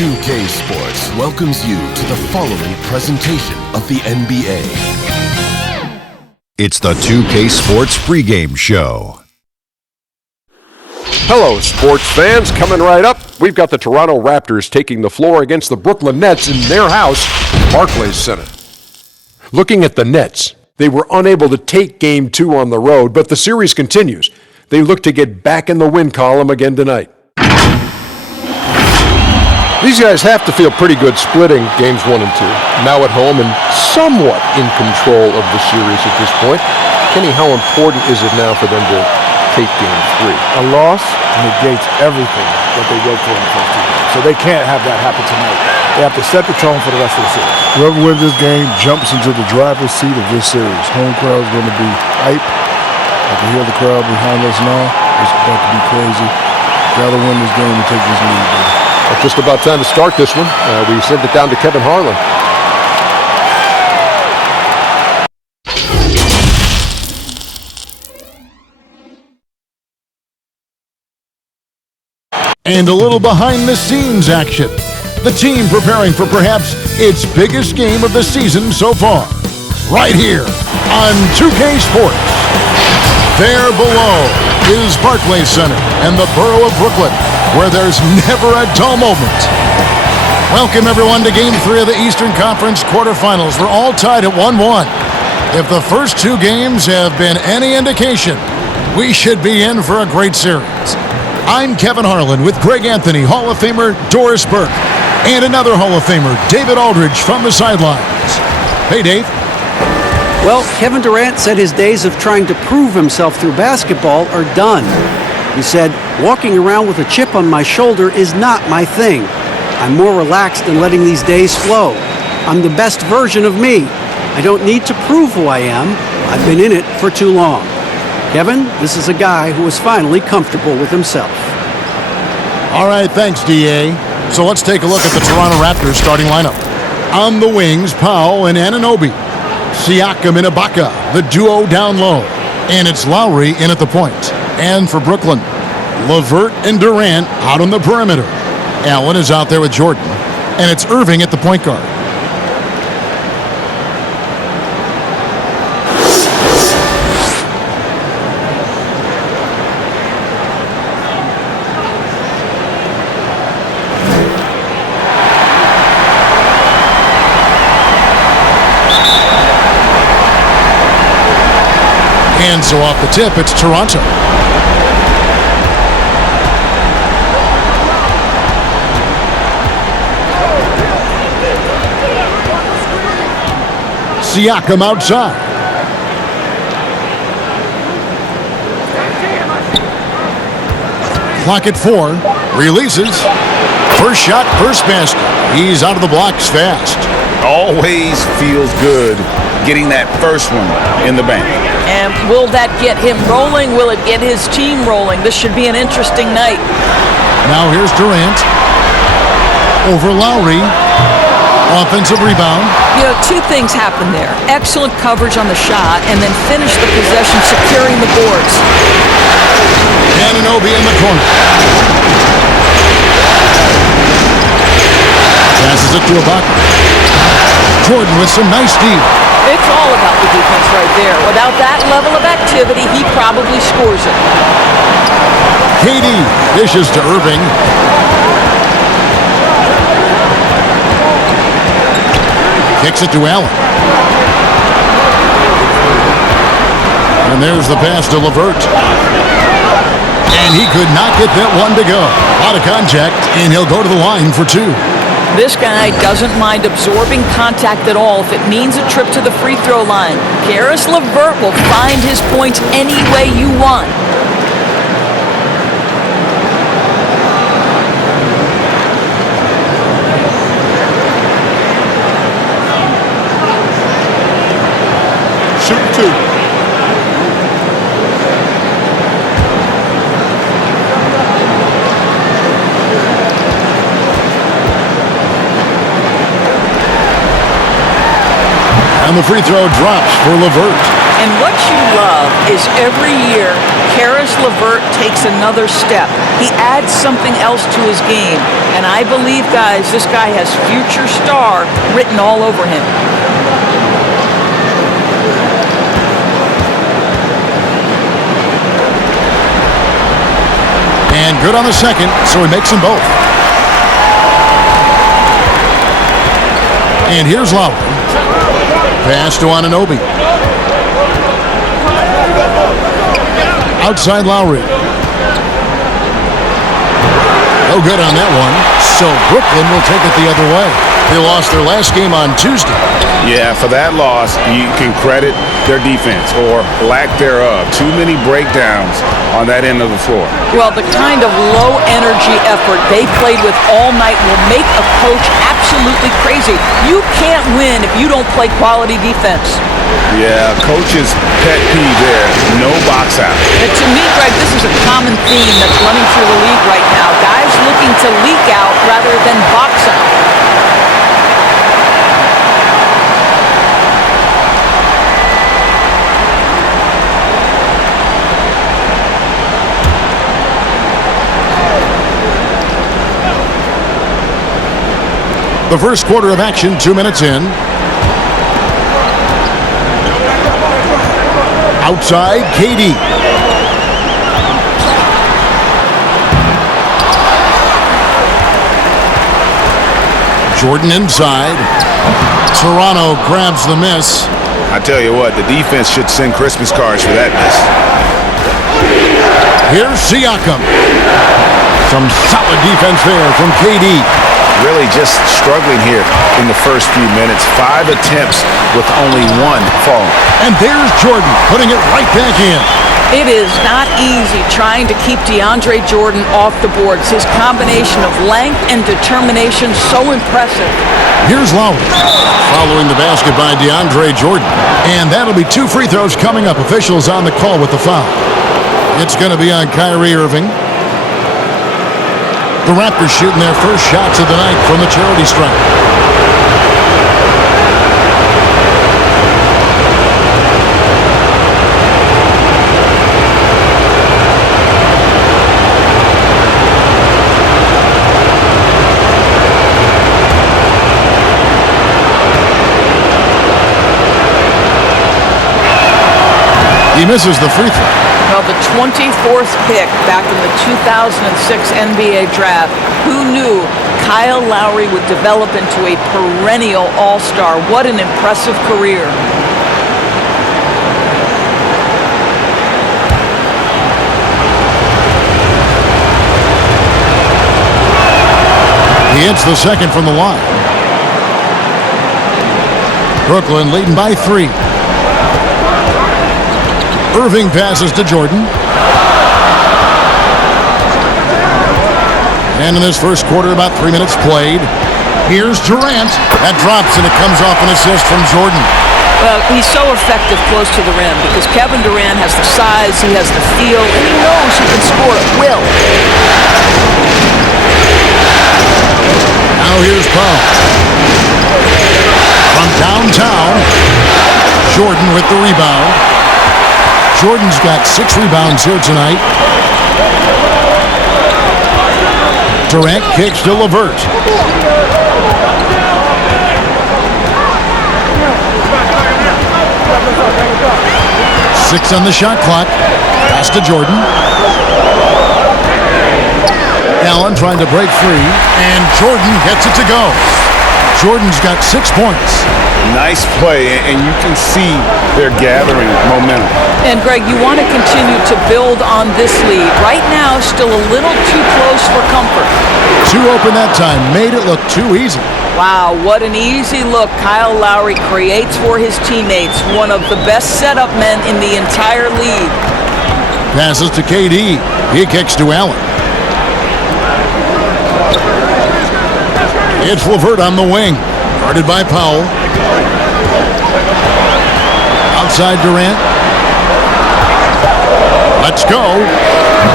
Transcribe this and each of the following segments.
2K Sports welcomes you to the following presentation of the NBA. It's the 2K Sports pregame show. Hello, sports fans. Coming right up, we've got the Toronto Raptors taking the floor against the Brooklyn Nets in their house, Barclays Center. Looking at the Nets, they were unable to take Game 2 on the road, but the series continues. They look to get back in the win column again tonight. These guys have to feel pretty good splitting Games 1 and 2, now at home and somewhat in control of the series at this point. Kenny, how important is it now for them to take Game 3? A loss negates everything that they worked for in the first 2 games. So they can't have that happen tonight. They have to set the tone for the rest of the series. Whoever wins this game jumps into the driver's seat of this series. Home crowd is going to be hype. I can hear the crowd behind us now. It's about to be crazy. Got to win this game and take this lead, baby. Just about time to start this one. We send it down to Kevin Harlan. And a little behind-the-scenes action. The team preparing for perhaps its biggest game of the season so far. Right here on 2K Sports. There below is Barclays Center and the borough of Brooklyn, where there's never a dull moment. Welcome, everyone, to Game 3 of the Eastern Conference quarterfinals. We're all tied at 1-1. If the first 2 games have been any indication, we should be in for a great series. I'm Kevin Harlan with Greg Anthony, Hall of Famer Doris Burke, and another Hall of Famer, David Aldridge, from the sidelines. Hey, Dave. Well, Kevin Durant said his days of trying to prove himself through basketball are done. He said, walking around with a chip on my shoulder is not my thing. I'm more relaxed than letting these days flow. I'm the best version of me. I don't need to prove who I am. I've been in it for too long. Kevin, this is a guy who is finally comfortable with himself. All right, thanks, D.A. So let's take a look at the Toronto Raptors starting lineup. On the wings, Powell and Anunoby. Siakam and Ibaka, the duo down low. And it's Lowry in at the point. And for Brooklyn, LeVert and Durant out on the perimeter. Allen is out there with Jordan. And it's Irving at the point guard. And so off the tip, it's Toronto. Siakam outside. Clock at 4. Releases. First shot, first basket. He's out of the blocks fast. Always feels good getting that first one in the bank. And will that get him rolling? Will it get his team rolling? This should be an interesting night. Now here's Durant. Over Lowry. Offensive rebound. You know, 2 things happen there. Excellent coverage on the shot, and then finish the possession securing the boards. Anunoby in the corner. Passes it to Ibaka. Jordan with some nice D. It's all about the defense right there. Without that level of activity, he probably scores it. KD dishes to Irving. Kicks it to Allen. And there's the pass to LeVert. And he could not get that one to go. Out of contact, and he'll go to the line for 2. This guy doesn't mind absorbing contact at all if it means a trip to the free throw line. Karis LeVert will find his points any way you want. Shoot 2. And the free throw drops for LeVert. And what you love is every year, Karis LeVert takes another step. He adds something else to his game. And I believe, guys, this guy has future star written all over him. And good on the second, so he makes them both. And here's Lowry. Pass to Anunoby. Outside Lowry. No good on that one. So Brooklyn will take it the other way. They lost their last game on Tuesday. Yeah, for that loss, you can credit their defense or lack thereof. Too many breakdowns on that end of the floor. Well, the kind of low-energy effort they played with all night will make a coach absolutely crazy. You can't win if you don't play quality defense. Yeah, coach's pet peeve there, no box out. And to me, Greg, this is a common theme that's running through the league right now. Guys looking to leak out rather than box out. The first quarter of action, 2 minutes in. Outside, KD. Jordan inside. Toronto grabs the miss. I tell you what, the defense should send Christmas cards for that miss. Here's Siakam. Some solid defense there from KD. Really just struggling here in the first few minutes. 5 attempts with only 1 fall. And there's Jordan putting it right back in. It is not easy trying to keep DeAndre Jordan off the boards. His combination of length and determination so impressive. Here's Lowry following the basket by DeAndre Jordan. And that'll be 2 free throws coming up. Officials on the call with the foul. It's going to be on Kyrie Irving. The Raptors shooting their first shots of the night from the charity stripe. He misses the free throw. Well, the 24th pick back in the 2006 NBA draft. Who knew Kyle Lowry would develop into a perennial all-star? What an impressive career. He hits the second from the line. Brooklyn leading by 3. Irving passes to Jordan. And in this first quarter, about 3 minutes played. Here's Durant. That drops, and it comes off an assist from Jordan. Well, he's so effective close to the rim because Kevin Durant has the size, he has the feel, and he knows he can score at will. Now here's Paul. From downtown, Jordan with the rebound. Jordan's got 6 rebounds here tonight. Durant kicks to LeVert. 6 on the shot clock. Pass to Jordan. Allen trying to break free, and Jordan gets it to go. Jordan's got 6 points. Nice play, and you can see they're gathering momentum. And, Greg, you want to continue to build on this lead. Right now, still a little too close for comfort. Too open that time. Made it look too easy. Wow, what an easy look Kyle Lowry creates for his teammates. One of the best setup men in the entire league. Passes to KD. He kicks to Allen. It's LeVert on the wing. Guarded by Powell. Outside Durant. Let's go.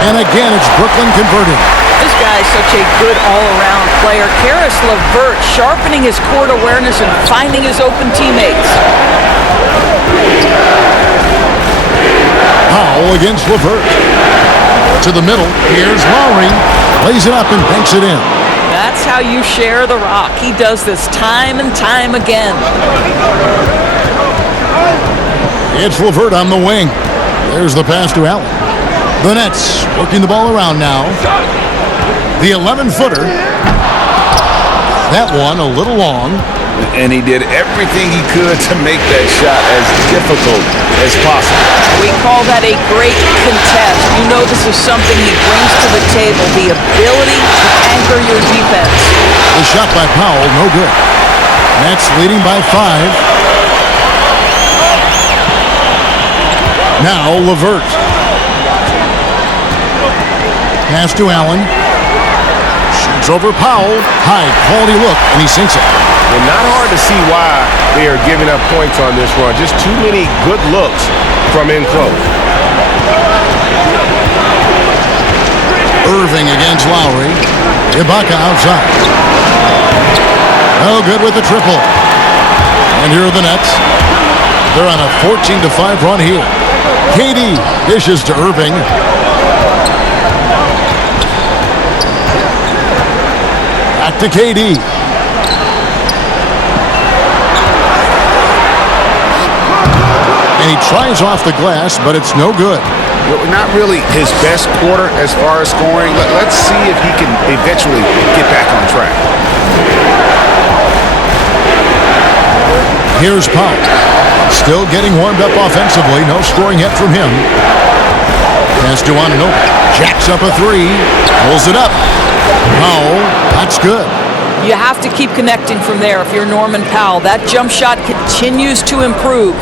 And again, it's Brooklyn converting. This guy is such a good all-around player. Karis LeVert sharpening his court awareness and finding his open teammates. Powell against Levert. To the middle. Here's Lowry. Lays it up and banks it in. That's how you share the rock. He does this time and time again. It's Levert on the wing. There's the pass to Allen. The Nets working the ball around now. The 11-footer. That one a little long. And he did everything he could to make that shot as difficult as possible. We call that a great contest. You know this is something he brings to the table, the ability to anchor your defense. The shot by Powell, no good. Nets leading by 5. Now Levert. Pass to Allen. Shoots over Powell. High quality look, and he sinks it. And not hard to see why they are giving up points on this run. Just too many good looks from in close. Irving against Lowry. Ibaka outside. Oh, good with the triple. And here are the Nets. They're on a 14-5 run here. KD dishes to Irving. Back to KD. And he tries off the glass, but it's no good. Not really his best quarter as far as scoring. Let's see if he can eventually get back on track. Here's Powell. Still getting warmed up offensively. No scoring yet from him. Pass to Anunoby. Jacks up a three. Pulls it up. Powell. That's good. You have to keep connecting from there if you're Norman Powell. That jump shot continues to improve.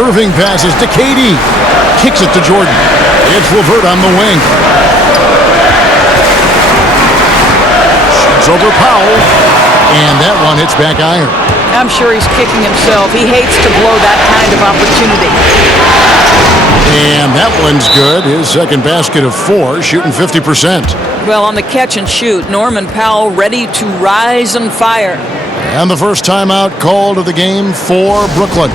Irving passes to KD. Kicks it to Jordan. It's Levert on the wing. Shoots over Powell. And that one hits back iron. I'm sure he's kicking himself. He hates to blow that kind of opportunity. And that one's good. His second basket of 4, shooting 50%. Well, on the catch and shoot, Norman Powell ready to rise and fire. And the first timeout called of the game for Brooklyn.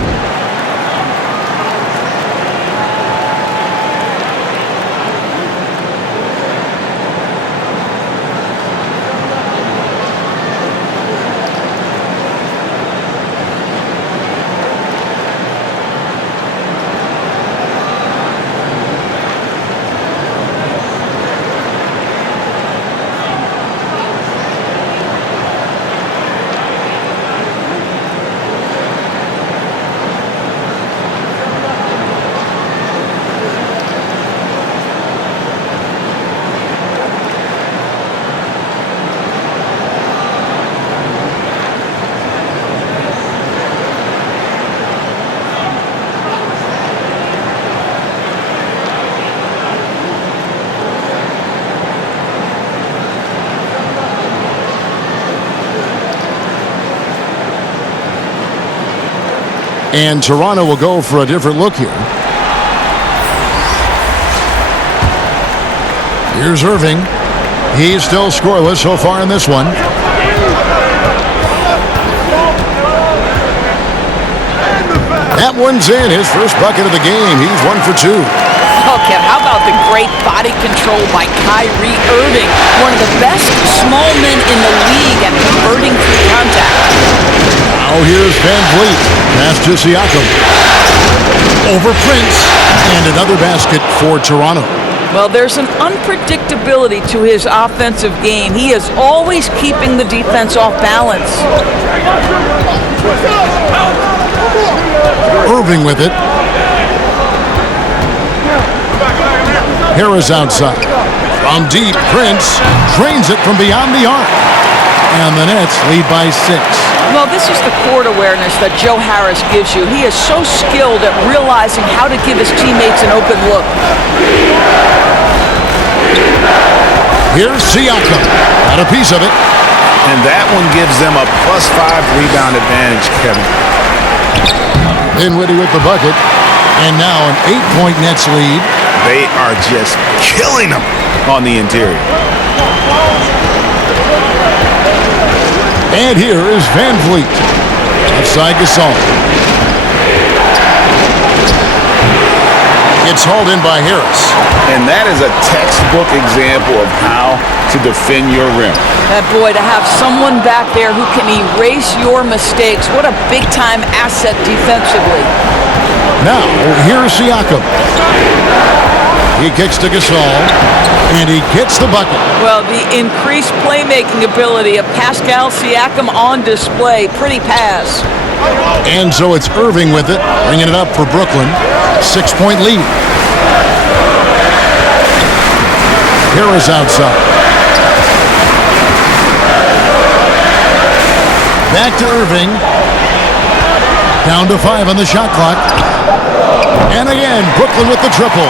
And Toronto will go for a different look here. Here's Irving. He's still scoreless so far in this one. That one's in. His first bucket of the game. He's 1 for 2. Oh, Kev, how about the great body control by Kyrie Irving? One of the best small men in the league at converting through contact. Now here's Van Vliet. Pass to Siakam. Over Prince. And another basket for Toronto. Well, there's an unpredictability to his offensive game. He is always keeping the defense off balance. Irving with it. Harris outside. From deep, Prince drains it from beyond the arc. And the Nets lead by 6. Well, this is the court awareness that Joe Harris gives you. He is so skilled at realizing how to give his teammates an open look. Here's Siakam. Got a piece of it. And that one gives them a +5 rebound advantage, Kevin. Dinwiddie with the bucket. And now an 8-point Nets lead. They are just killing them on the interior. And here is Van Vliet. Outside Gasol. It's hauled in by Harris. And that is a textbook example of how to defend your rim. That boy, to have someone back there who can erase your mistakes, what a big-time asset defensively. Now, here's Siakam. He kicks to Gasol, and he gets the bucket. Well, the increased playmaking ability of Pascal Siakam on display. Pretty pass. And so it's Irving with it, bringing it up for Brooklyn. 6-point lead. Harris outside. Back to Irving. Down to 5 on the shot clock. And again, Brooklyn with the triple.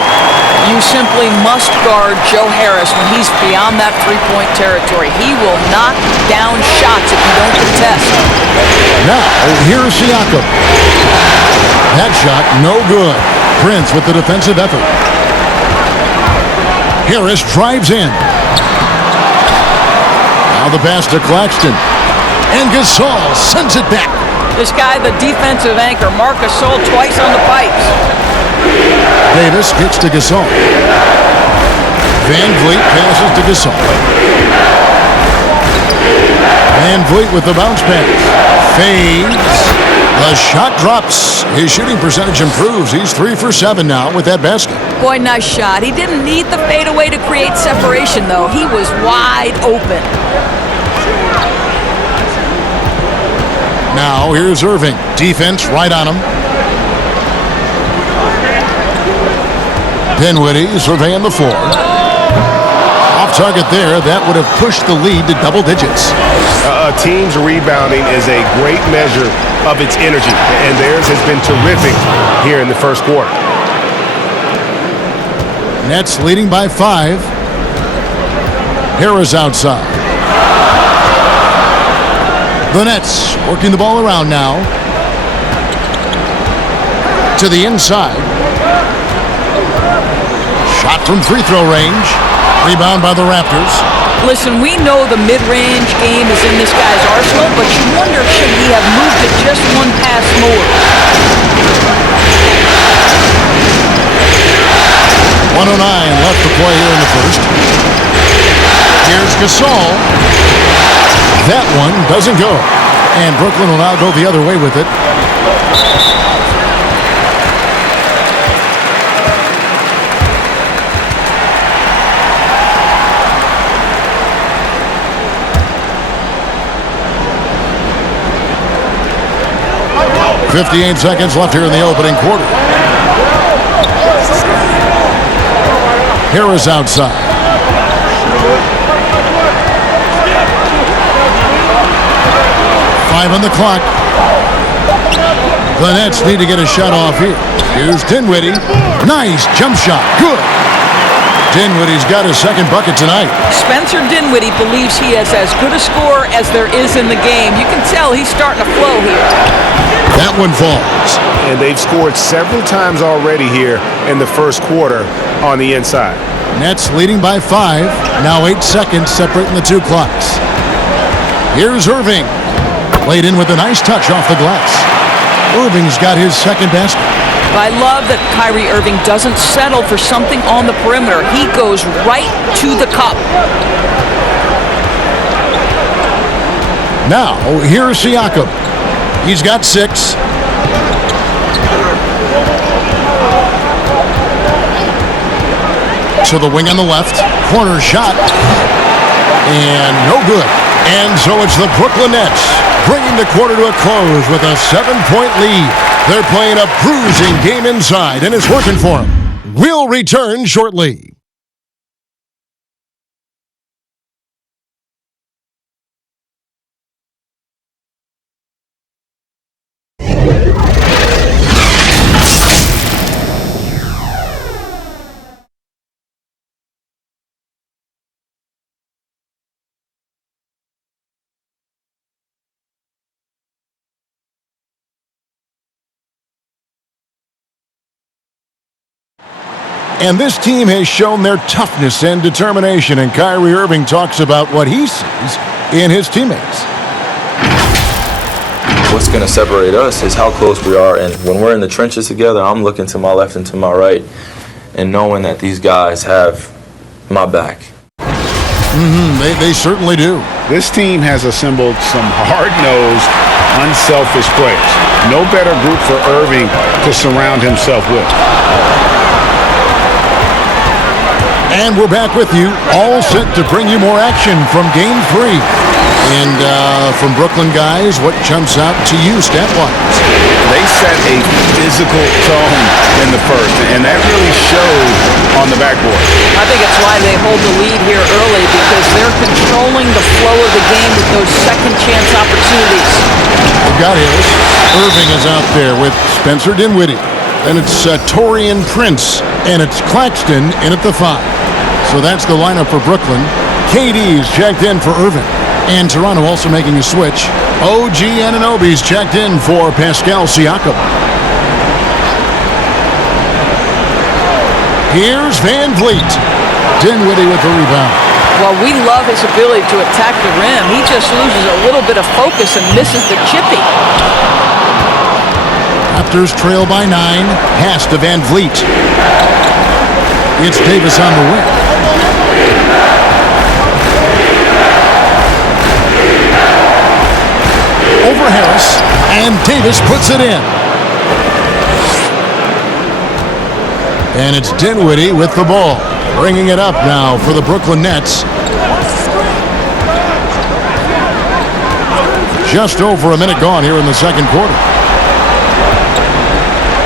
You simply must guard Joe Harris when he's beyond that three-point territory. He will knock down shots if you don't contest. Now, here's Siakam. That shot, no good. Prince with the defensive effort. Harris drives in. Now the pass to Claxton. And Gasol sends it back. This guy, the defensive anchor, Marc Gasol, twice on the pipes. Davis gets to Gasol. Van Vliet passes to Gasol. Van Vliet with the bounce pass. Fades. The shot drops. His shooting percentage improves. He's 3 for 7 now with that basket. Boy, nice shot. He didn't need the fadeaway to create separation, though. He was wide open. Now, here's Irving. Defense right on him. Dinwiddie surveying the floor. Off target there. That would have pushed the lead to double digits. A team's rebounding is a great measure of its energy, and theirs has been terrific here in the first quarter. Nets leading by 5. Harris outside. The Nets working the ball around now. To the inside. Shot from free throw range. Rebound by the Raptors. Listen, we know the mid-range game is in this guy's arsenal, but you wonder should he have moved it just one pass more. 109 left to play here in the first. Here's Gasol. That one doesn't go. And Brooklyn will now go the other way with it. .58 seconds left here in the opening quarter. Harris outside. Five on the clock. The Nets need to get a shot off here. Here's Dinwiddie. Nice jump shot. Good. Dinwiddie's got his second bucket tonight. Spencer Dinwiddie believes he is as good a scorer as there is in the game. You can tell he's starting to flow here. That one falls. And they've scored several times already here in the first quarter on the inside. Nets leading by 5. Now 8 seconds separating the two clocks. Here's Irving. Laid in with a nice touch off the glass. Irving's got his second basket. I love that Kyrie Irving doesn't settle for something on the perimeter. He goes right to the cup. Now, here's Siakam. He's got 6. To the wing on the left. Corner shot. And no good. And so it's the Brooklyn Nets bringing the quarter to a close with a 7-point lead. They're playing a bruising game inside, and it's working for them. We'll return shortly. And this team has shown their toughness and determination, and Kyrie Irving talks about what he sees in his teammates. What's going to separate us is how close we are, and when we're in the trenches together, I'm looking to my left and to my right, and knowing that these guys have my back. They certainly do. This team has assembled some hard-nosed, unselfish players. No better group for Irving to surround himself with. And we're back with you, all set to bring you more action from Game 3. And from Brooklyn guys, what jumps out to you stat-wise? They set a physical tone in the first, and that really showed on the backboard. I think it's why they hold the lead here early, because they're controlling the flow of the game with those second chance opportunities. We've got Harris. Irving is out there with Spencer Dinwiddie. Then it's Taurean Prince, and it's Claxton in at the 5. So that's the lineup for Brooklyn. KD's checked in for Irving. And Toronto also making a switch. OG Anunoby's checked in for Pascal Siakam. Here's Van Vliet. Dinwiddie with the rebound. Well, we love his ability to attack the rim. He just loses a little bit of focus and misses the chippy. Raptors trail by 9. Pass to Van Vliet. It's Davis on the wing. Over Harris, and Davis puts it in. And it's Dinwiddie with the ball, bringing it up now for the Brooklyn Nets. Just over a minute gone here in the second quarter.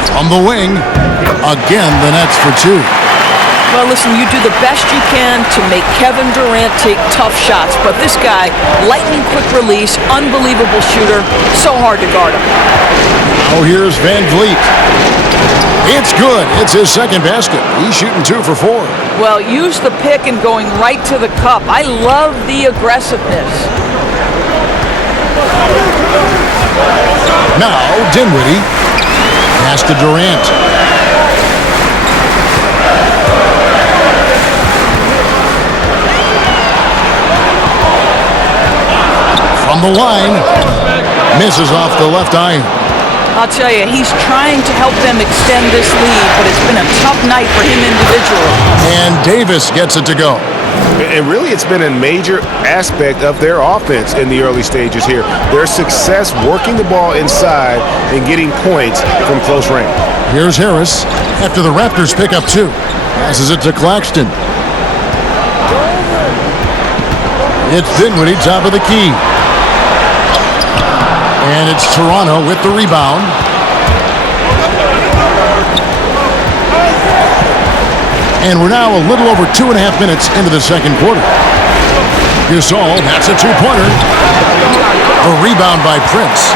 From the wing, again the Nets for 2. Well, listen, you do the best you can to make Kevin Durant take tough shots, but this guy, lightning quick release, unbelievable shooter, so hard to guard him. Now here's Van Vliet. It's good. It's his second basket. He's shooting 2 for 4. Well, use the pick and going right to the cup. I love the aggressiveness. Now Dinwiddie. Pass to Durant. From the line, misses off the left iron. I'll tell you, he's trying to help them extend this lead, but it's been a tough night for him individually. And Davis gets it to go. And really, it's been a major aspect of their offense in the early stages here. Their success working the ball inside and getting points from close range. Here's Harris after the Raptors pick up 2. Passes it to Claxton. It's Dinwiddie, top of the key. And it's Toronto with the rebound. And we're now a little over 2.5 minutes into the second quarter. Gasol, that's a 2-pointer. The rebound by Prince.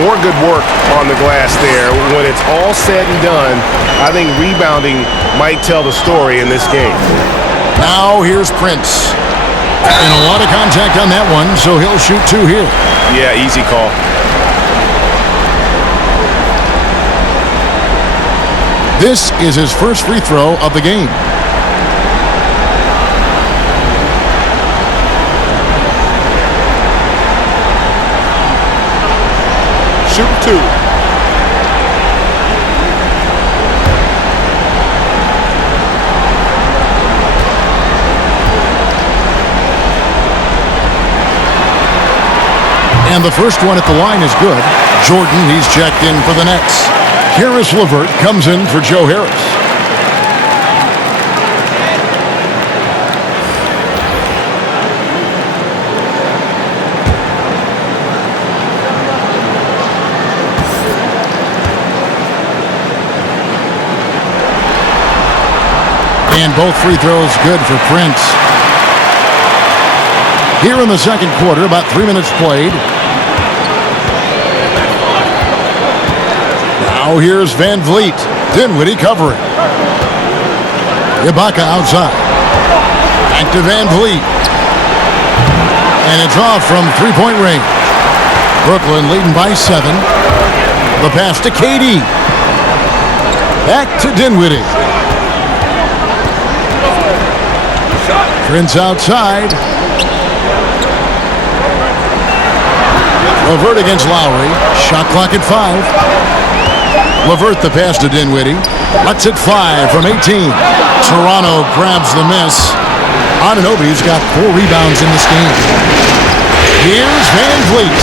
More good work on the glass there. When it's all said and done, I think rebounding might tell the story in this game. Now here's Prince. And a lot of contact on that one, so he'll shoot 2 here. Yeah, easy call. This is his first free throw of the game. Shoot 2. And the first one at the line is good. Jordan, he's checked in for the Nets. Karis LeVert comes in for Joe Harris. And both free throws good for Prince. Here in the second quarter, about 3 minutes played. Now here's Van Vliet. Dinwiddie covering. Ibaka outside. Back to Van Vliet. And it's off from three-point range. Brooklyn leading by 7. The pass to KD. Back to Dinwiddie. Prince outside. LeVert against Lowry. Shot clock at 5. LeVert the pass to Dinwiddie. Lets it fly from 18. Toronto grabs the miss. Anunoby's got 4 rebounds in this game. Here's Van Vliet.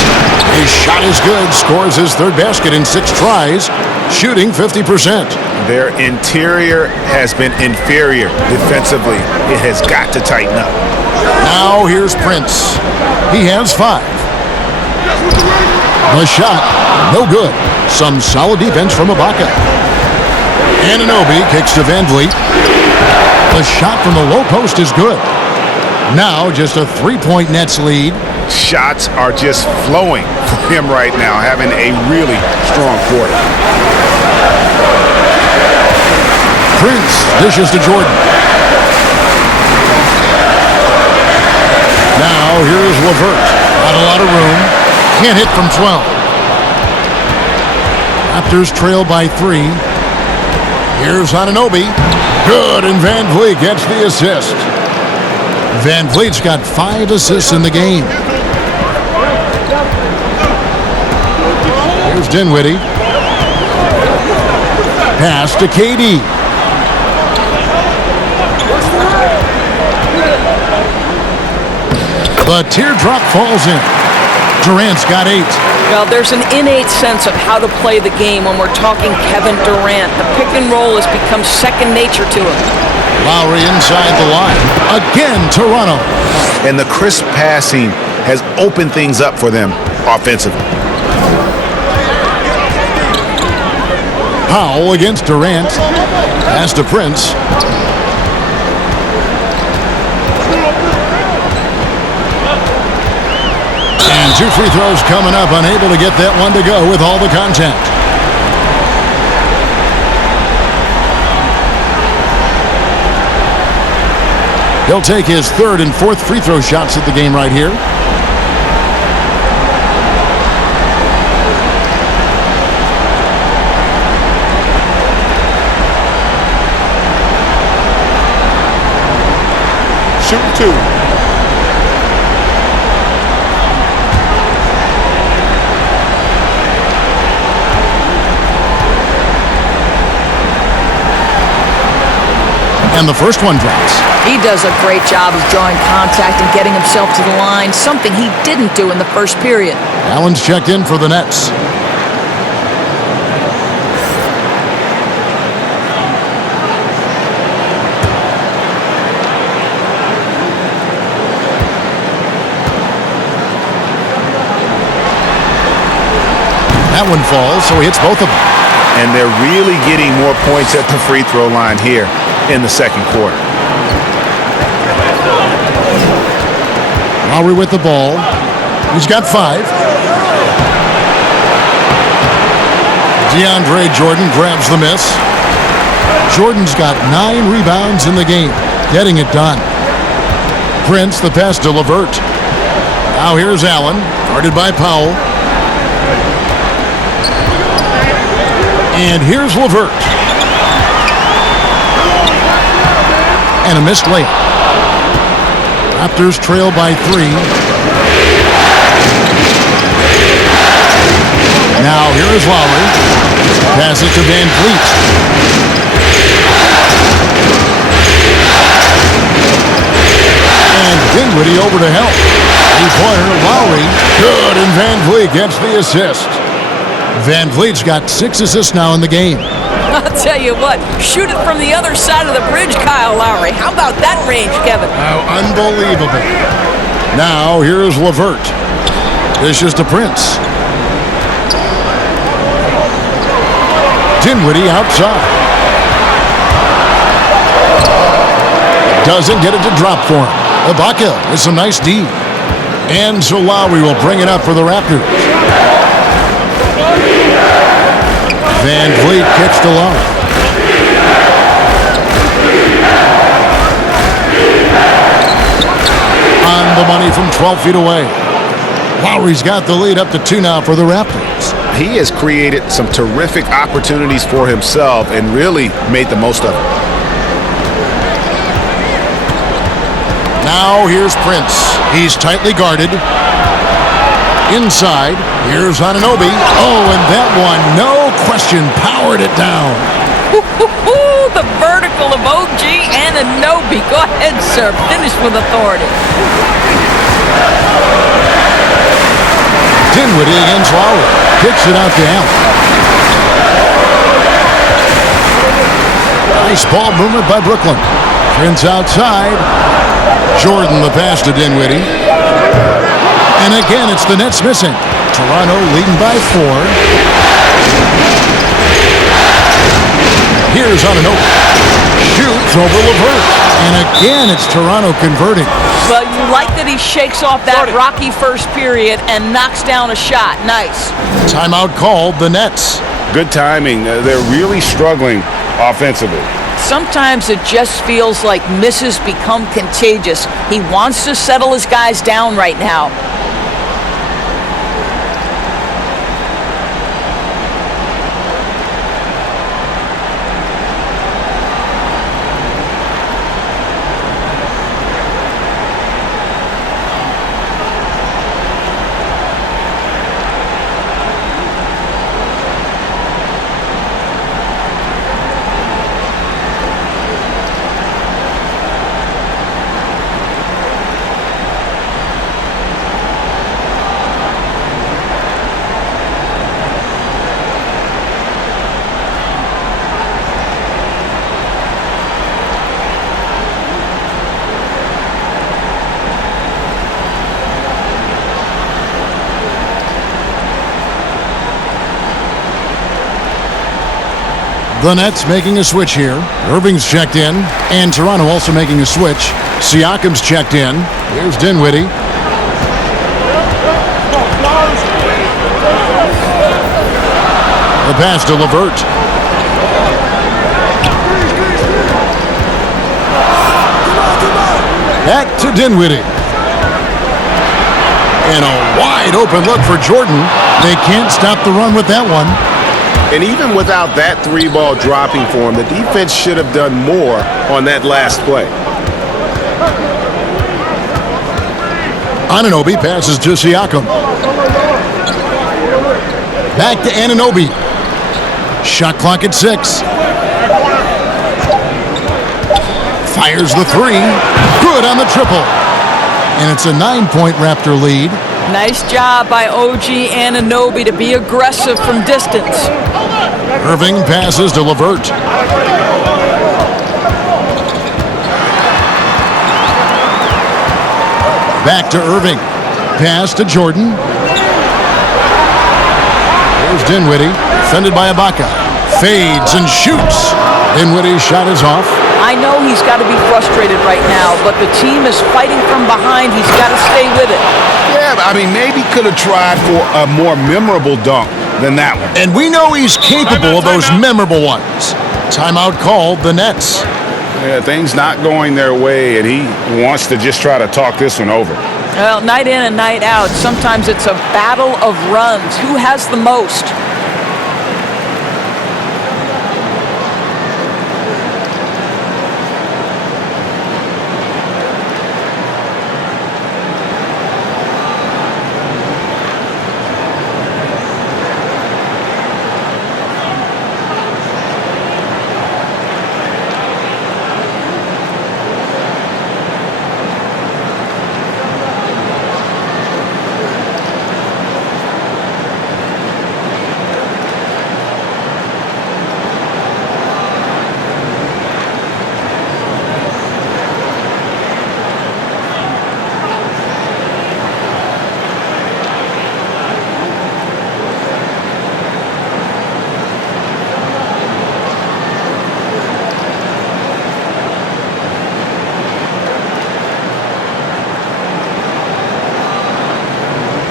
His shot is good. Scores his 3rd basket in 6 tries. Shooting 50%. Their interior has been inferior defensively. It has got to tighten up. Now here's Prince. He has 5. The shot, no good. Some solid defense from Ibaka. Anunoby kicks to Van Vliet. The shot from the low post is good. Now just a 3-point Nets lead. Shots are just flowing for him right now, having a really strong quarter. Prince dishes to Jordan. Now here's LeVert. Not a lot of room. Can't hit from 12. Raptors trail by 3. Here's Anunoby. Good, and Van Vliet gets the assist. Van Vliet's got 5 assists in the game. Here's Dinwiddie. Pass to KD. The teardrop falls in. Durant's got 8. Well, there's an innate sense of how to play the game when we're talking Kevin Durant. The pick and roll has become second nature to him. Lowry inside the line. Again, Toronto. And the crisp passing has opened things up for them offensively. Powell against Durant. Pass to Prince. And 2 free throws coming up. Unable to get that one to go with all the contact. He'll take his 3rd and 4th free throw shots at the game right here. Shoot 2. And the first one drops. He does a great job of drawing contact and getting himself to the line, something he didn't do in the first period. Allen's checked in for the Nets. That one falls, so he hits both of them. And they're really getting more points at the free throw line here in the second quarter. Lowry with the ball. He's got 5. DeAndre Jordan grabs the miss. Jordan's got 9 rebounds in the game, getting it done. Prince, the pass to LeVert. Now here's Allen, guarded by Powell. And here's LeVert. And a missed layup. Raptors trail by 3. Now here is Lowry. Pass it to Van Vliet. And Dinwiddie over to help. 3-pointer, Lowry. Good, and Van Vliet gets the assist. Van Vliet's got 6 assists now in the game. I'll tell you what, shoot it from the other side of the bridge, Kyle Lowry. How about that range, Kevin? How unbelievable. Now here's LeVert. Dishes to Prince. Dinwiddie outside. Doesn't get it to drop for him. Ibaka with some nice D. And so Lowry will bring it up for the Raptors. Van Vliet kicks to Lowry. On the money from 12 feet away. Lowry's got the lead up to 2 now for the Raptors. He has created some terrific opportunities for himself and really made the most of it. Now here's Prince. He's tightly guarded. Inside, here's Anunoby. Oh, and that one, no question, powered it down. The vertical of OG Anunoby. Go ahead, sir. Finish with authority. Dinwiddie against Lowry. Kicks it out to Allen. Nice ball movement by Brooklyn. Prince outside. Jordan the pass to Dinwiddie. And again, it's the Nets missing. Toronto leading by 4. Here's Anunoby. Shoots over LeVert. And again, it's Toronto converting. Well, you like that he shakes off that rocky first period and knocks down a shot. Nice. Timeout called, the Nets. Good timing. They're really struggling offensively. Sometimes it just feels like misses become contagious. He wants to settle his guys down right now. The Nets making a switch here. Irving's checked in. And Toronto also making a switch. Siakam's checked in. Here's Dinwiddie. The pass to LeVert. Back to Dinwiddie. And a wide open look for Jordan. They can't stop the run with that one. And even without that 3-ball dropping for him, the defense should have done more on that last play. Anunoby passes to Siakam. Back to Anunoby. Shot clock at 6. Fires the 3. Good on the triple. And it's a 9-point Raptor lead. Nice job by OG Anunoby to be aggressive from distance. Irving passes to LeVert. Back to Irving. Pass to Jordan. Here's Dinwiddie. Defended by Ibaka. Fades and shoots. Dinwiddie's shot is off. I know he's got to be frustrated right now, but the team is fighting from behind. He's got to stay with it. Yeah, I mean, maybe could have tried for a more memorable dunk than that one. And we know he's capable of those memorable ones. Timeout called, the Nets. Yeah, things not going their way, and he wants to just try to talk this one over. Well, night in and night out, sometimes it's a battle of runs. Who has the most?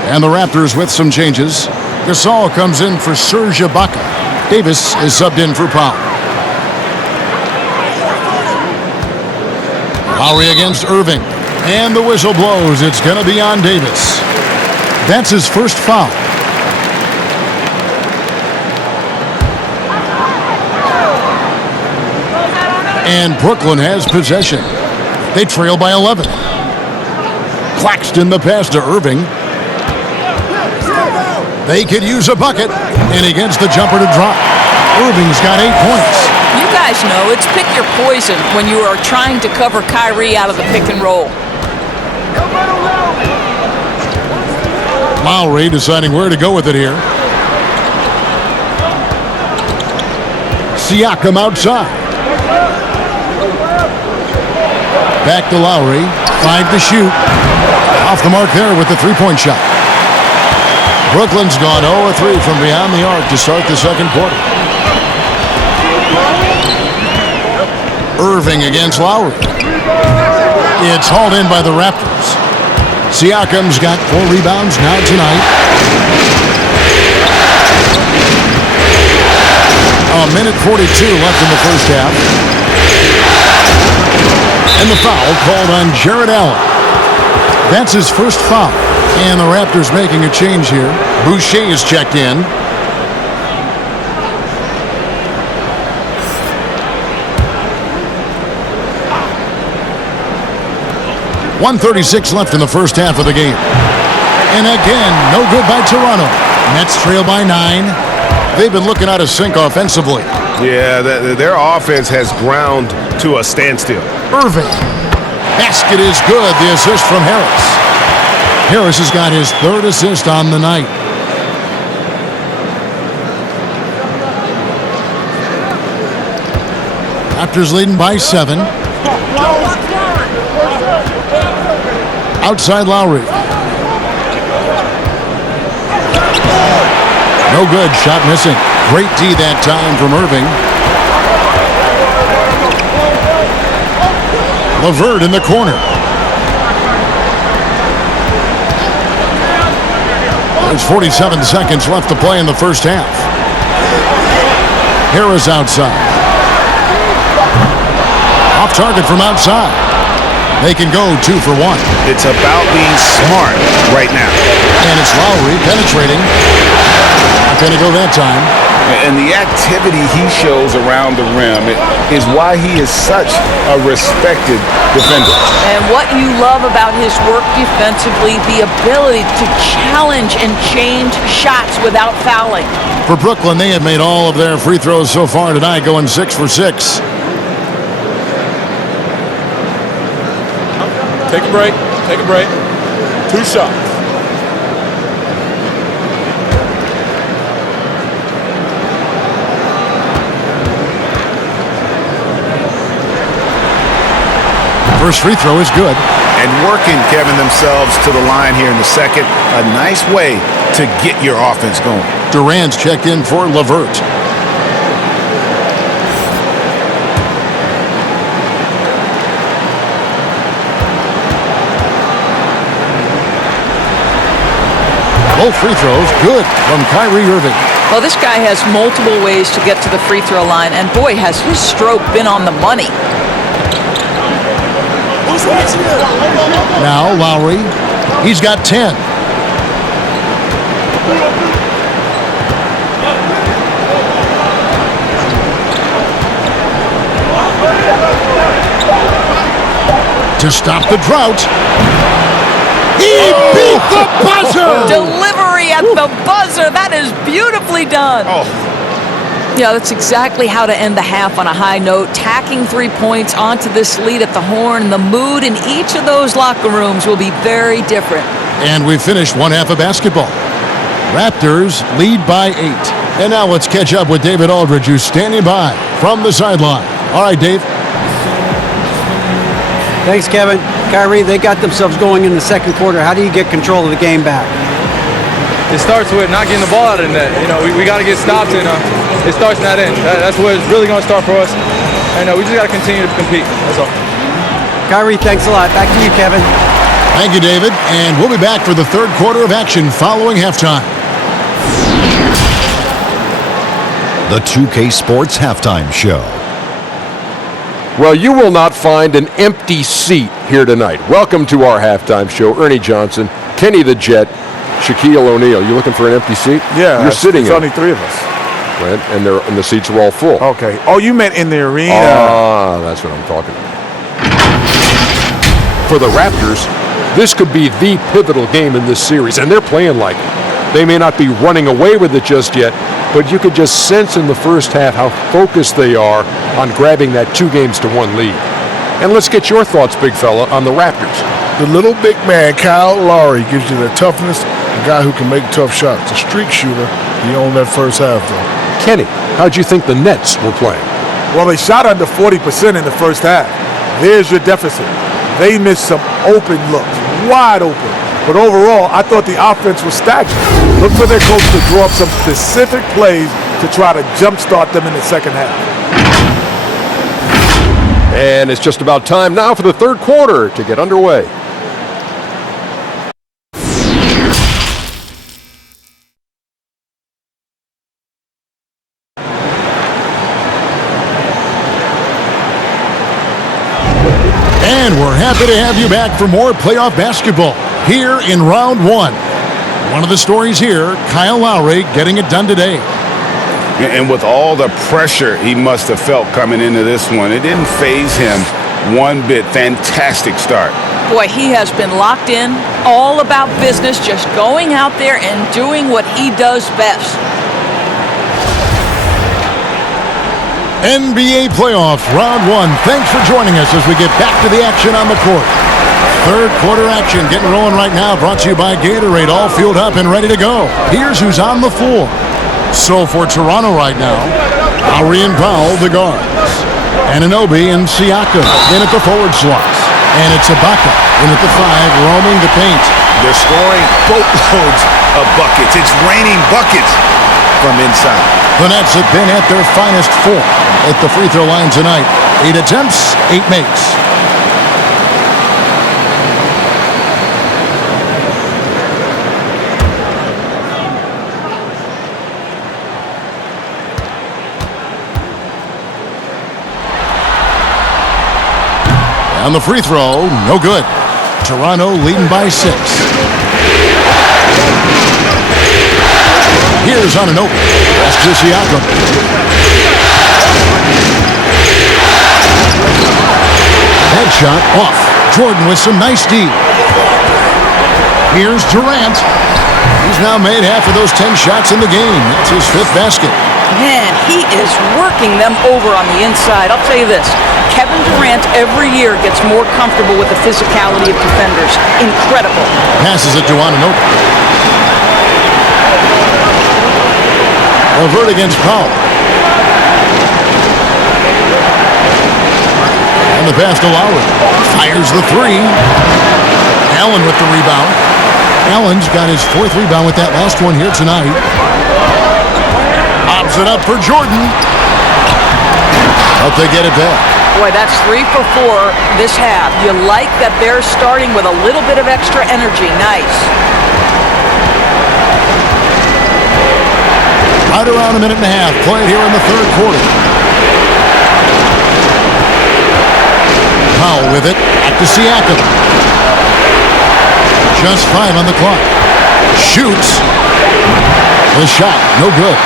And the Raptors with some changes. Gasol comes in for Serge Ibaka. Davis is subbed in for Powell. Lowry against Irving. And the whistle blows. It's going to be on Davis. That's his first foul. And Brooklyn has possession. They trail by 11. Claxton the pass to Irving. They could use a bucket, and he gets the jumper to drop. Irving's got 8 points. guys know it's pick your poison when you are trying to cover Kyrie out of the pick and roll. Lowry deciding where to go with it here. Siakam outside. Back to Lowry. 5 to shoot. Off the mark there with the three-point shot. Brooklyn's gone 0-3 from beyond the arc to start the second quarter. Irving against Lowry. It's hauled in by the Raptors. Siakam's got 4 rebounds now tonight. A minute 42 left in the first half. And the foul called on Jared Allen. That's his first foul. And the Raptors making a change here. Boucher is checked in. .136 left in the first half of the game. And again, no good by Toronto. Nets trail by 9. They've been looking out of sync offensively. Yeah, their offense has ground to a standstill. Irving. Basket is good. The assist from Harris. Harris has got his 3rd assist on the night. Raptors leading by 7. Outside Lowry. No good. Shot missing. Great D that time from Irving. LeVert in the corner. There's 47 seconds left to play in the first half. Harris outside. Off target from outside. They can go 2 for 1. It's about being smart right now. And it's Lowry penetrating. Not going to go that time. And the activity he shows around the rim is why he is such a respected defender. And what you love about his work defensively, the ability to challenge and change shots without fouling. For Brooklyn, they have made all of their free throws so far tonight, going 6 for 6. Take a break. Take a break. 2 shots. First free throw is good. And working, Kevin, themselves to the line here in the second. A nice way to get your offense going. Durant's checked in for LeVert. Both free throws good from Kyrie Irving. Well, this guy has multiple ways to get to the free throw line, and boy, has his stroke been on the money. Now Lowry, he's got 10. To stop the drought. He beat the buzzer! Delivery at the buzzer. That is beautifully done. Yeah, that's exactly how to end the half on a high note. Tacking 3 points onto this lead at the horn. And the mood in each of those locker rooms will be very different. And we've finished one half of basketball. Raptors lead by 8. And now let's catch up with David Aldridge, who's standing by from the sideline. All right, Dave. Thanks, Kevin. Kyrie, they got themselves going in the second quarter. How do you get control of the game back? It starts with not getting the ball out of the net. You know, we got to get stops, and it starts in that end. That's where it's really going to start for us. And we just got to continue to compete. That's all. Kyrie, thanks a lot. Back to you, Kevin. Thank you, David. And we'll be back for the third quarter of action following halftime. The 2K Sports Halftime Show. Well, you will not find an empty seat here tonight. Welcome to our halftime show. Ernie Johnson, Kenny the Jet, Shaquille O'Neal. You looking for an empty seat? Yeah, you're sitting. There's only 3 of us. Right, and the seats are all full. Okay. Oh, you meant in the arena? Ah, that's what I'm talking about. For the Raptors, this could be the pivotal game in this series, and they're playing like it. They may not be running away with it just yet, but you could just sense in the first half how focused they are on grabbing that 2-1 lead. And let's get your thoughts, big fella, on the Raptors. The little big man, Kyle Lowry, gives you the toughness, a guy who can make tough shots. A streak shooter. He owned that first half, though. Kenny, how'd you think the Nets were playing? Well, they shot under 40% in the first half. There's your deficit. They missed some open looks, wide open. But overall, I thought the offense was stagnant. Look for their coach to draw up some specific plays to try to jumpstart them in the second half. And it's just about time now for the third quarter to get underway. And we're happy to have you back for more playoff basketball here in round one. One of the stories here, Kyle Lowry getting it done today. And with all the pressure he must have felt coming into this one, it didn't faze him one bit. Fantastic start. Boy, he has been locked in, all about business, just going out there and doing what he does best. NBA playoffs, round one. Thanks for joining us as we get back to the action on the court. Third quarter action getting rolling right now, brought to you by Gatorade, all fueled up and ready to go. Here's who's on the floor. So for Toronto right now, Lowry and Powell, the guards. Anunoby and Siakam in at the forward slots. And it's Ibaka in at the 5, roaming the paint. They're scoring boatloads of buckets. It's raining buckets from inside. The Nets have been at their finest form at the free throw line tonight. 8 attempts, 8 makes. On the free throw, no good. Toronto leading by 6. Here's Anunoby. Pass to Siakam. Headshot off. Jordan with some nice D. Here's Durant. He's now made half of those 10 shots in the game. It's his 5th basket. Man, he is working them over on the inside. I'll tell you this, Kevin Durant every year gets more comfortable with the physicality of defenders. Incredible. Passes it to Anunoby. Levert against Powell. And the pass to Lowry. Fires the 3. Allen with the rebound. Allen's got his 4th rebound with that last one here tonight. Pops it up for Jordan. Hope they get it back. Boy, that's 3 for 4 this half. You like that they're starting with a little bit of extra energy. Nice. Right around a minute and a half played here in the third quarter. Powell with it. Back to Siakam. Just 5 on the clock. Shoots. The shot, no good.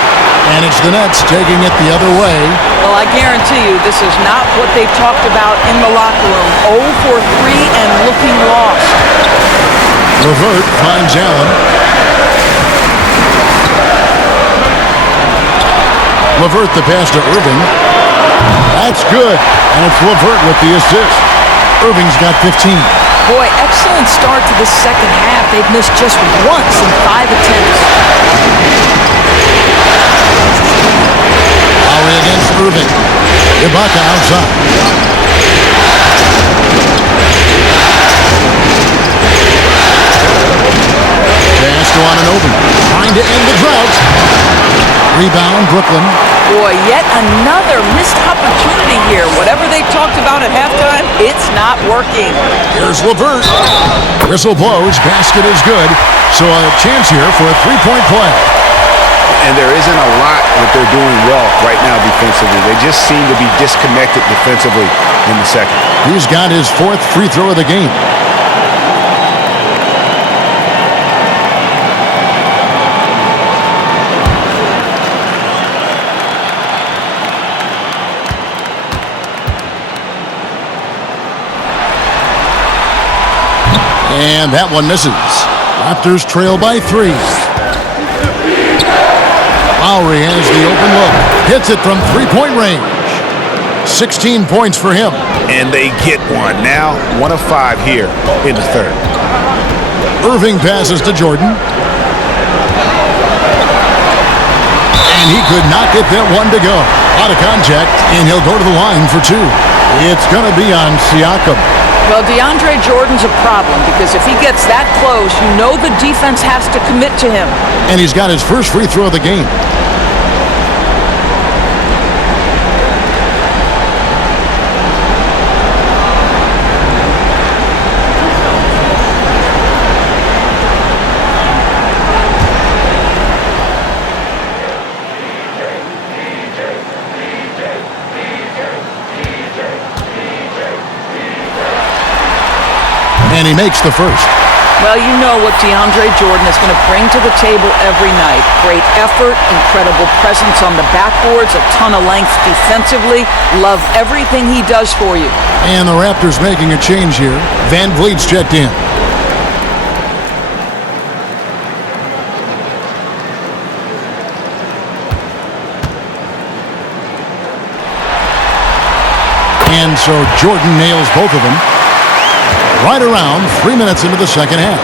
And it's the Nets taking it the other way. Well, I guarantee you this is not what they've talked about in the locker room. 0 for 3 and looking lost. Levert finds Allen. Levert the pass to Irving. That's good. And it's Levert with the assist. Irving's got 15. Boy, excellent start to the second half. They've missed just once in 5 attempts. Lowry against Irving. Ibaka outside. Pass to Anunoby. Trying to end the drought. Rebound, Brooklyn. Boy, yet another missed opportunity here. Whatever they talked about at halftime, it's not working. Here's Levert. Whistle blows. Basket is good. So a chance here for a 3-point play. And there isn't a lot that they're doing well right now defensively. They just seem to be disconnected defensively in the second. He's got his 4th free throw of the game. And that one misses. Raptors trail by 3. Lowry has the open look. Hits it from 3-point range. 16 points for him. And they get one. Now 1 of 5 here in the third. Irving passes to Jordan. And he could not get that one to go. Out of contact, and he'll go to the line for 2. It's going to be on Siakam. Well, DeAndre Jordan's a problem because if he gets that close, you know the defense has to commit to him. And he's got his first free throw of the game. And he makes the first. Well, you know what DeAndre Jordan is going to bring to the table every night. Great effort, incredible presence on the backboards, a ton of length defensively. Love everything he does for you. And the Raptors making a change here. Van Vliet's checked in. And so Jordan nails both of them. Right around 3 minutes into the second half.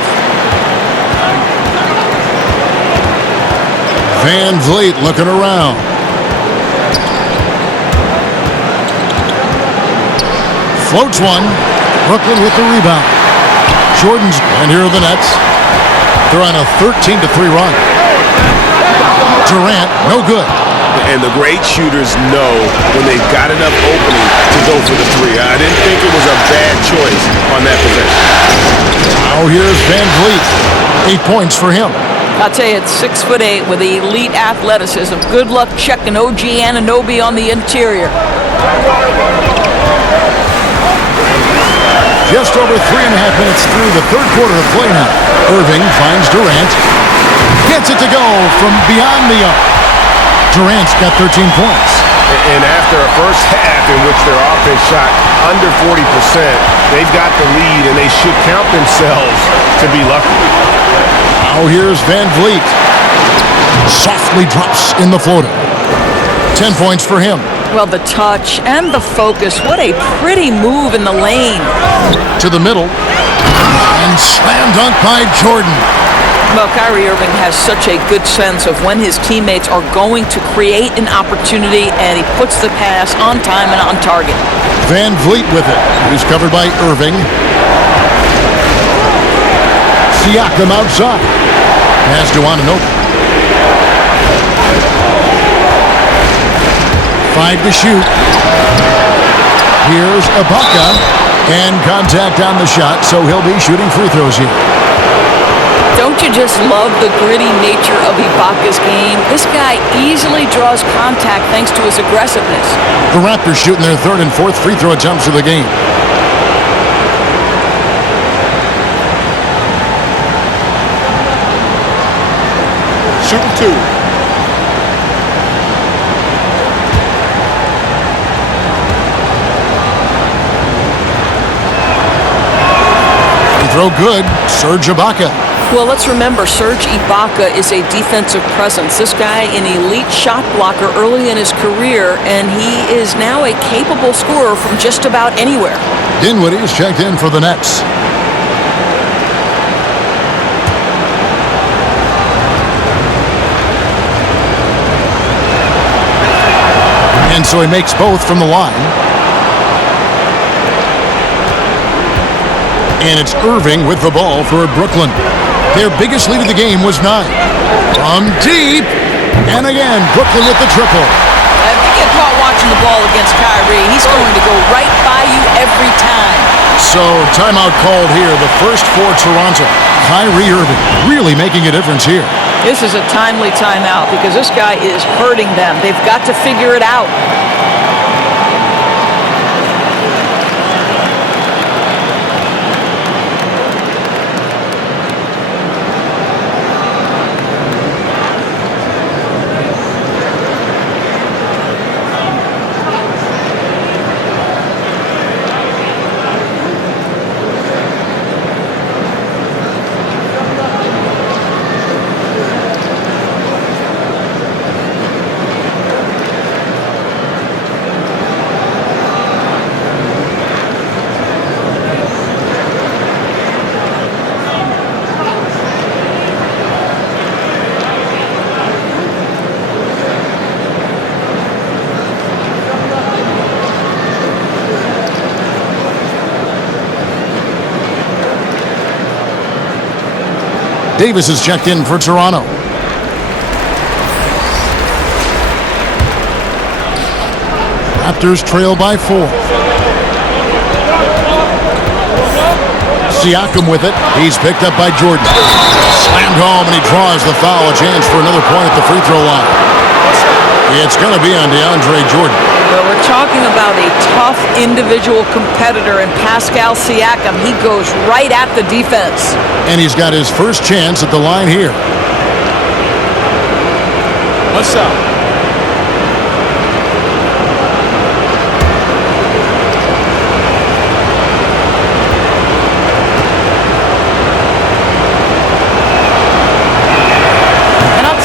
Van Vliet looking around. Floats one. Brooklyn with the rebound. Jordan's, and here are the Nets. They're on a 13-3 run. Durant, no good. And the great shooters know when they've got enough opening to go for the 3. I didn't think it was a bad choice on that possession. Now here's Van Vliet. 8 points for him. I'll tell you, it's 6'8" with elite athleticism. Good luck checking OG Anunoby on the interior. Just over 3.5 minutes through the third quarter of play now. Irving finds Durant. Gets it to go from beyond the arc. Durant's got 13 points. And after a first half in which their offense shot under 40%, they've got the lead and they should count themselves to be lucky. Now here's Van Vliet. Softly drops in the floater. 10 points for him. Well, the touch and the focus. What a pretty move in the lane. To the middle. And slam dunk by Jordan. Well, Kyrie Irving has such a good sense of when his teammates are going to create an opportunity, and he puts the pass on time and on target. Van Vliet with it. He's covered by Irving. Siakam outside. Pass to Anunoby. 5 to shoot. Here's Ibaka. And contact on the shot, so he'll be shooting free throws here. Don't you just love the gritty nature of Ibaka's game? This guy easily draws contact thanks to his aggressiveness. The Raptors shooting their third and fourth free throw attempts of the game. Shooting 2. Throw good. Serge Ibaka. Well, let's remember, Serge Ibaka is a defensive presence. This guy, an elite shot blocker early in his career, and he is now a capable scorer from just about anywhere. Dinwiddie's checked in for the Nets. And so he makes both from the line. And it's Irving with the ball for Brooklyn. Their biggest lead of the game was 9. From deep. And again, Brooklyn with the triple. If you get caught watching the ball against Kyrie, he's going to go right by you every time. So, timeout called here. The first for Toronto. Kyrie Irving really making a difference here. This is a timely timeout because this guy is hurting them. They've got to figure it out. Davis is checked in for Toronto. Raptors trail by 4. Siakam with it. He's picked up by Jordan. Slammed home, and he draws the foul. A chance for another point at the free throw line. It's going to be on DeAndre Jordan. Well, we're talking about a tough individual competitor in Pascal Siakam. He goes right at the defense. And he's got his first chance at the line here. What's up?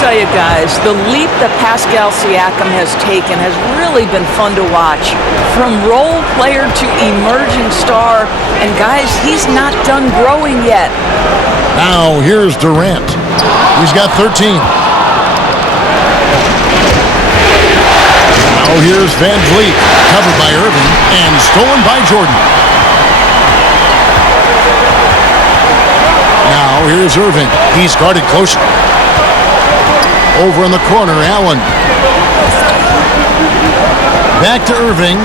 Tell you guys, the leap that Pascal Siakam has taken has really been fun to watch. From role player to emerging star, and guys, he's not done growing yet. Now here's Durant. He's got 13. Now here's Van Vliet, covered by Irving and stolen by Jordan. Now here's Irving. He's guarded closer. Over in the corner, Allen. Back to Irving.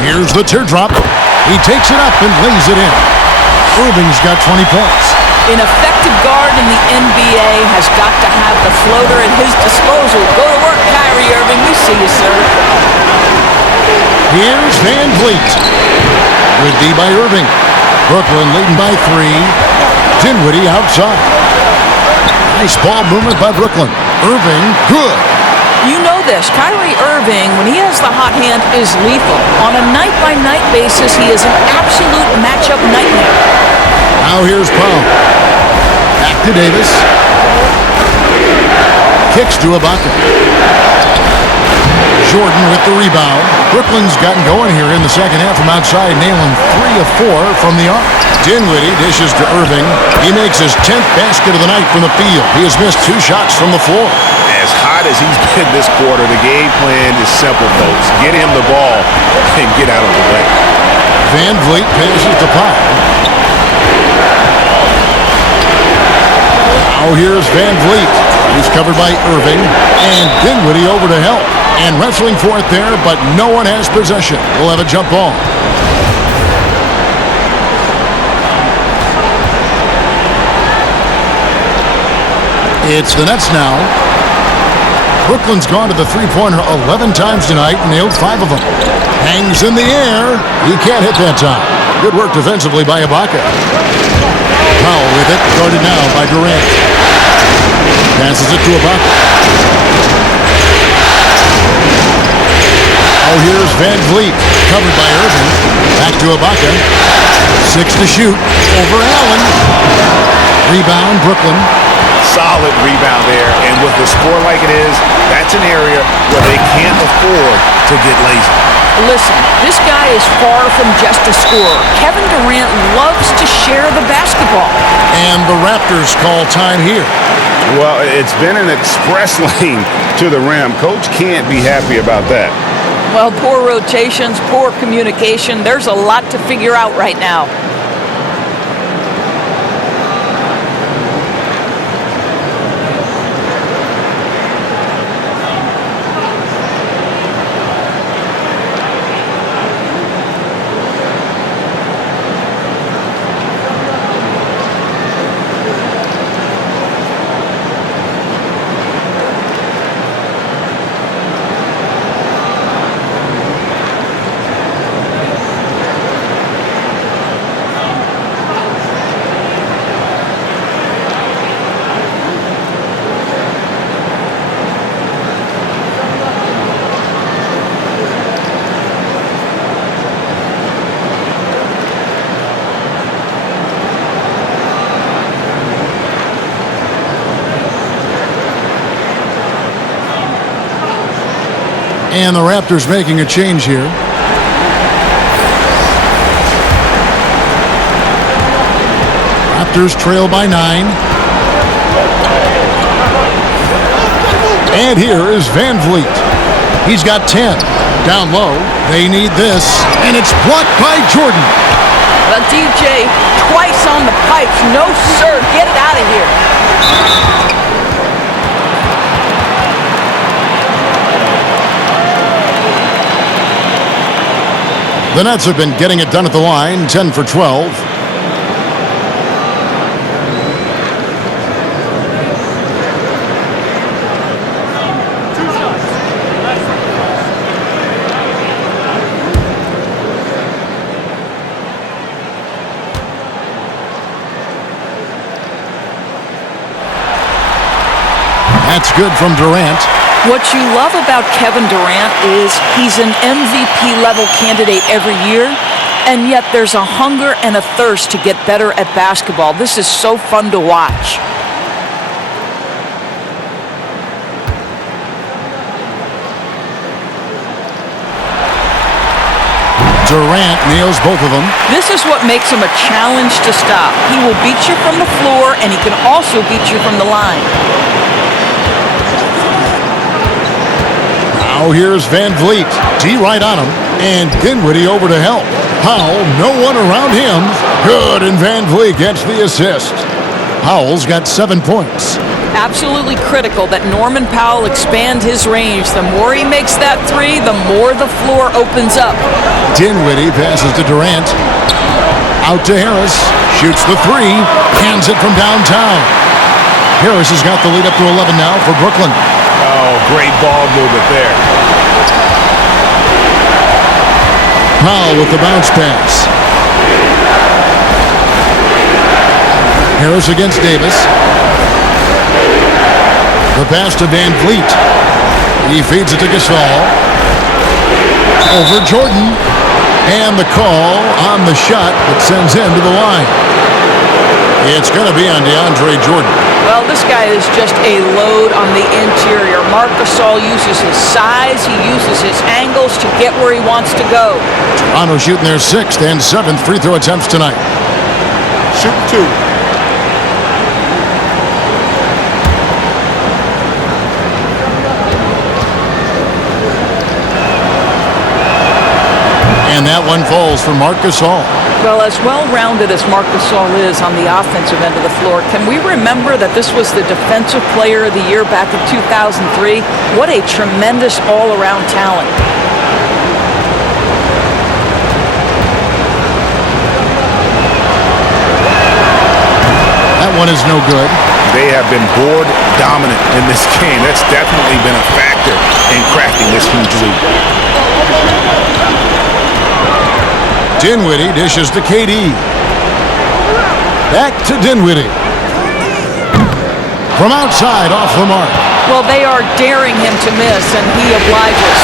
Here's the teardrop. He takes it up and lays it in. Irving's got 20 points. An effective guard in the NBA has got to have the floater at his disposal. Go to work, Kyrie Irving. We see you, sir. Here's Van Vliet. Good D by Irving. Brooklyn leading by 3. Dinwiddie outside. Nice ball movement by Brooklyn. Irving, good. You know this. Kyrie Irving, when he has the hot hand, is lethal. On a night-by-night basis, he is an absolute matchup nightmare. Now here's Brown. Back to Davis. Kicks to Ibaka. Jordan with the rebound. Brooklyn's gotten going here in the second half from outside, nailing 3 of 4 from the arc. Dinwiddie dishes to Irving. He makes his 10th basket of the night from the field. He has missed 2 shots from the floor. As hot as he's been this quarter, the game plan is simple, folks. Get him the ball and get out of the way. Van Vliet passes to Powell. Now here's Van Vliet. He's covered by Irving. And Dinwiddie over to help. And wrestling for it there, but no one has possession. We'll have a jump ball. It's the Nets now. Brooklyn's gone to the three-pointer 11 times tonight and nailed 5 of them. Hangs in the air. He can't hit that time. Good work defensively by Ibaka. Powell with it, guarded now by Durant. Passes it to Ibaka. Oh, here's Van Vliet, covered by Irving. Back to Ibaka. 6 to shoot. Over Allen. Rebound, Brooklyn. Solid rebound there, and with the score like it is, that's an area where they can't afford to get lazy. Listen, this guy is far from just a scorer. Kevin Durant loves to share the basketball. And the Raptors call time here. Well, it's been an express lane to the rim. Coach can't be happy about that. Well, poor rotations, poor communication. There's a lot to figure out right now. And the Raptors making a change here. Raptors trail by 9. And here is Van Vliet. He's got 10. Down low. They need this. And it's blocked by Jordan. Well, DJ, twice on the pipes. No, sir. Get it out of here. The Nets have been getting it done at the line, 10 for 12. That's good from Durant. What you love about Kevin Durant is he's an MVP-level candidate every year, and yet there's a hunger and a thirst to get better at basketball. This is so fun to watch. Durant nails both of them. This is what makes him a challenge to stop. He will beat you from the floor, and he can also beat you from the line. Now here's Van Vliet. D right on him. And Dinwiddie over to help. Powell, no one around him. Good, and Van Vliet gets the assist. Powell's got 7 points. Absolutely critical that Norman Powell expand his range. The more he makes that three, the more the floor opens up. Dinwiddie passes to Durant. Out to Harris. Shoots the three. Hands it from downtown. Harris has got the lead up to 11 now for Brooklyn. Oh, great ball movement there. Powell with the bounce pass. Harris against Davis. The pass to Van Vliet. He feeds it to Gasol. Over Jordan. And the call on the shot that sends him to the line. It's going to be on DeAndre Jordan. Well, this guy is just a load on the interior. Marc Gasol uses his size. He uses his angles to get where he wants to go. Toronto shooting their 6th and 7th free throw attempts tonight. Shooting 2. And that one falls for Marc Gasol. Well, as well-rounded as Marc Gasol is on the offensive end of the floor, can we remember that this was the Defensive Player of the Year back in 2003? What a tremendous all-around talent. That one is no good. They have been board dominant in this game. That's definitely been a factor in crafting this huge lead. Dinwiddie dishes to KD. Back to Dinwiddie. From outside, off the mark. Well, they are daring him to miss, and he obliges.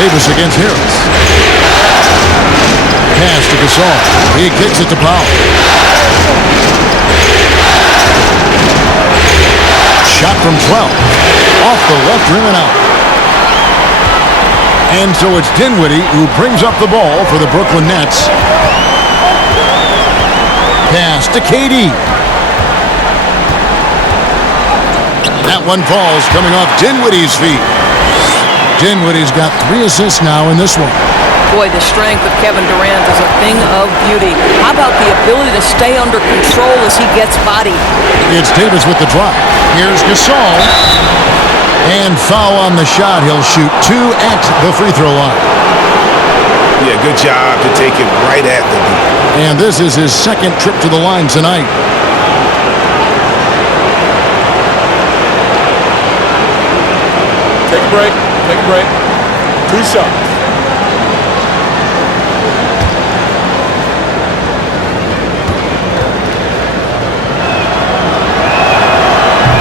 Davis against Harris. Pass to Gasol. He kicks it to Powell. Shot from 12. Off the left rim and out. And so it's Dinwiddie who brings up the ball for the Brooklyn Nets. Pass to KD. That one falls coming off Dinwiddie's feet. Dinwiddie's got 3 assists now in this one. Boy, the strength of Kevin Durant is a thing of beauty. How about the ability to stay under control as he gets bodied? It's Davis with the drive. Here's Gasol. And foul on the shot. He'll shoot 2 at the free throw line. Yeah, good job to take it right at the D. And this is his 2nd trip to the line tonight. Take a break. Take a break. 2 shots.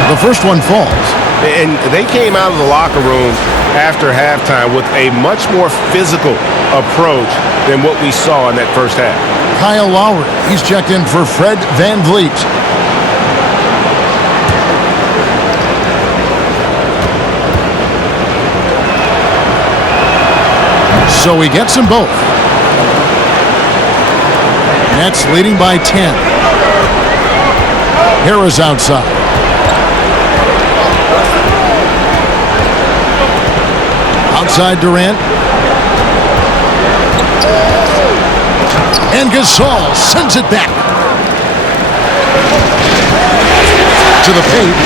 The first one falls. And they came out of the locker room after halftime with a much more physical approach than what we saw in that first half. Kyle Lowry, he's checked in for Fred Van Vliet. So he gets them both. Nets leading by 10. Harris outside. Outside Durant. And Gasol sends it back. To the paint.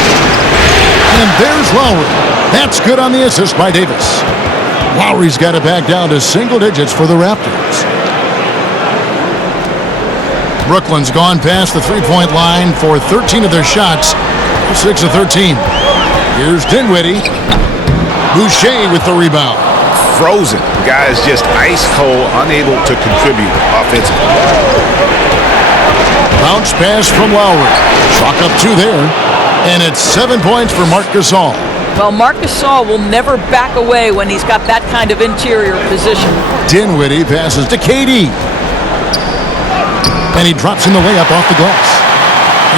And there's Lowry. That's good on the assist by Davis. Lowry's got it back down to single digits for the Raptors. Brooklyn's gone past the three-point line for 13 of their shots. 6 of 13. Here's Dinwiddie. Boucher with the rebound. Frozen. The guy is just ice cold, unable to contribute offensively. Bounce pass from Lowry. Chalk up 2 there. And it's 7 points for Marc Gasol. Well, Marc Gasol will never back away when he's got that kind of interior position. Dinwiddie passes to KD. And he drops in the layup off the glass.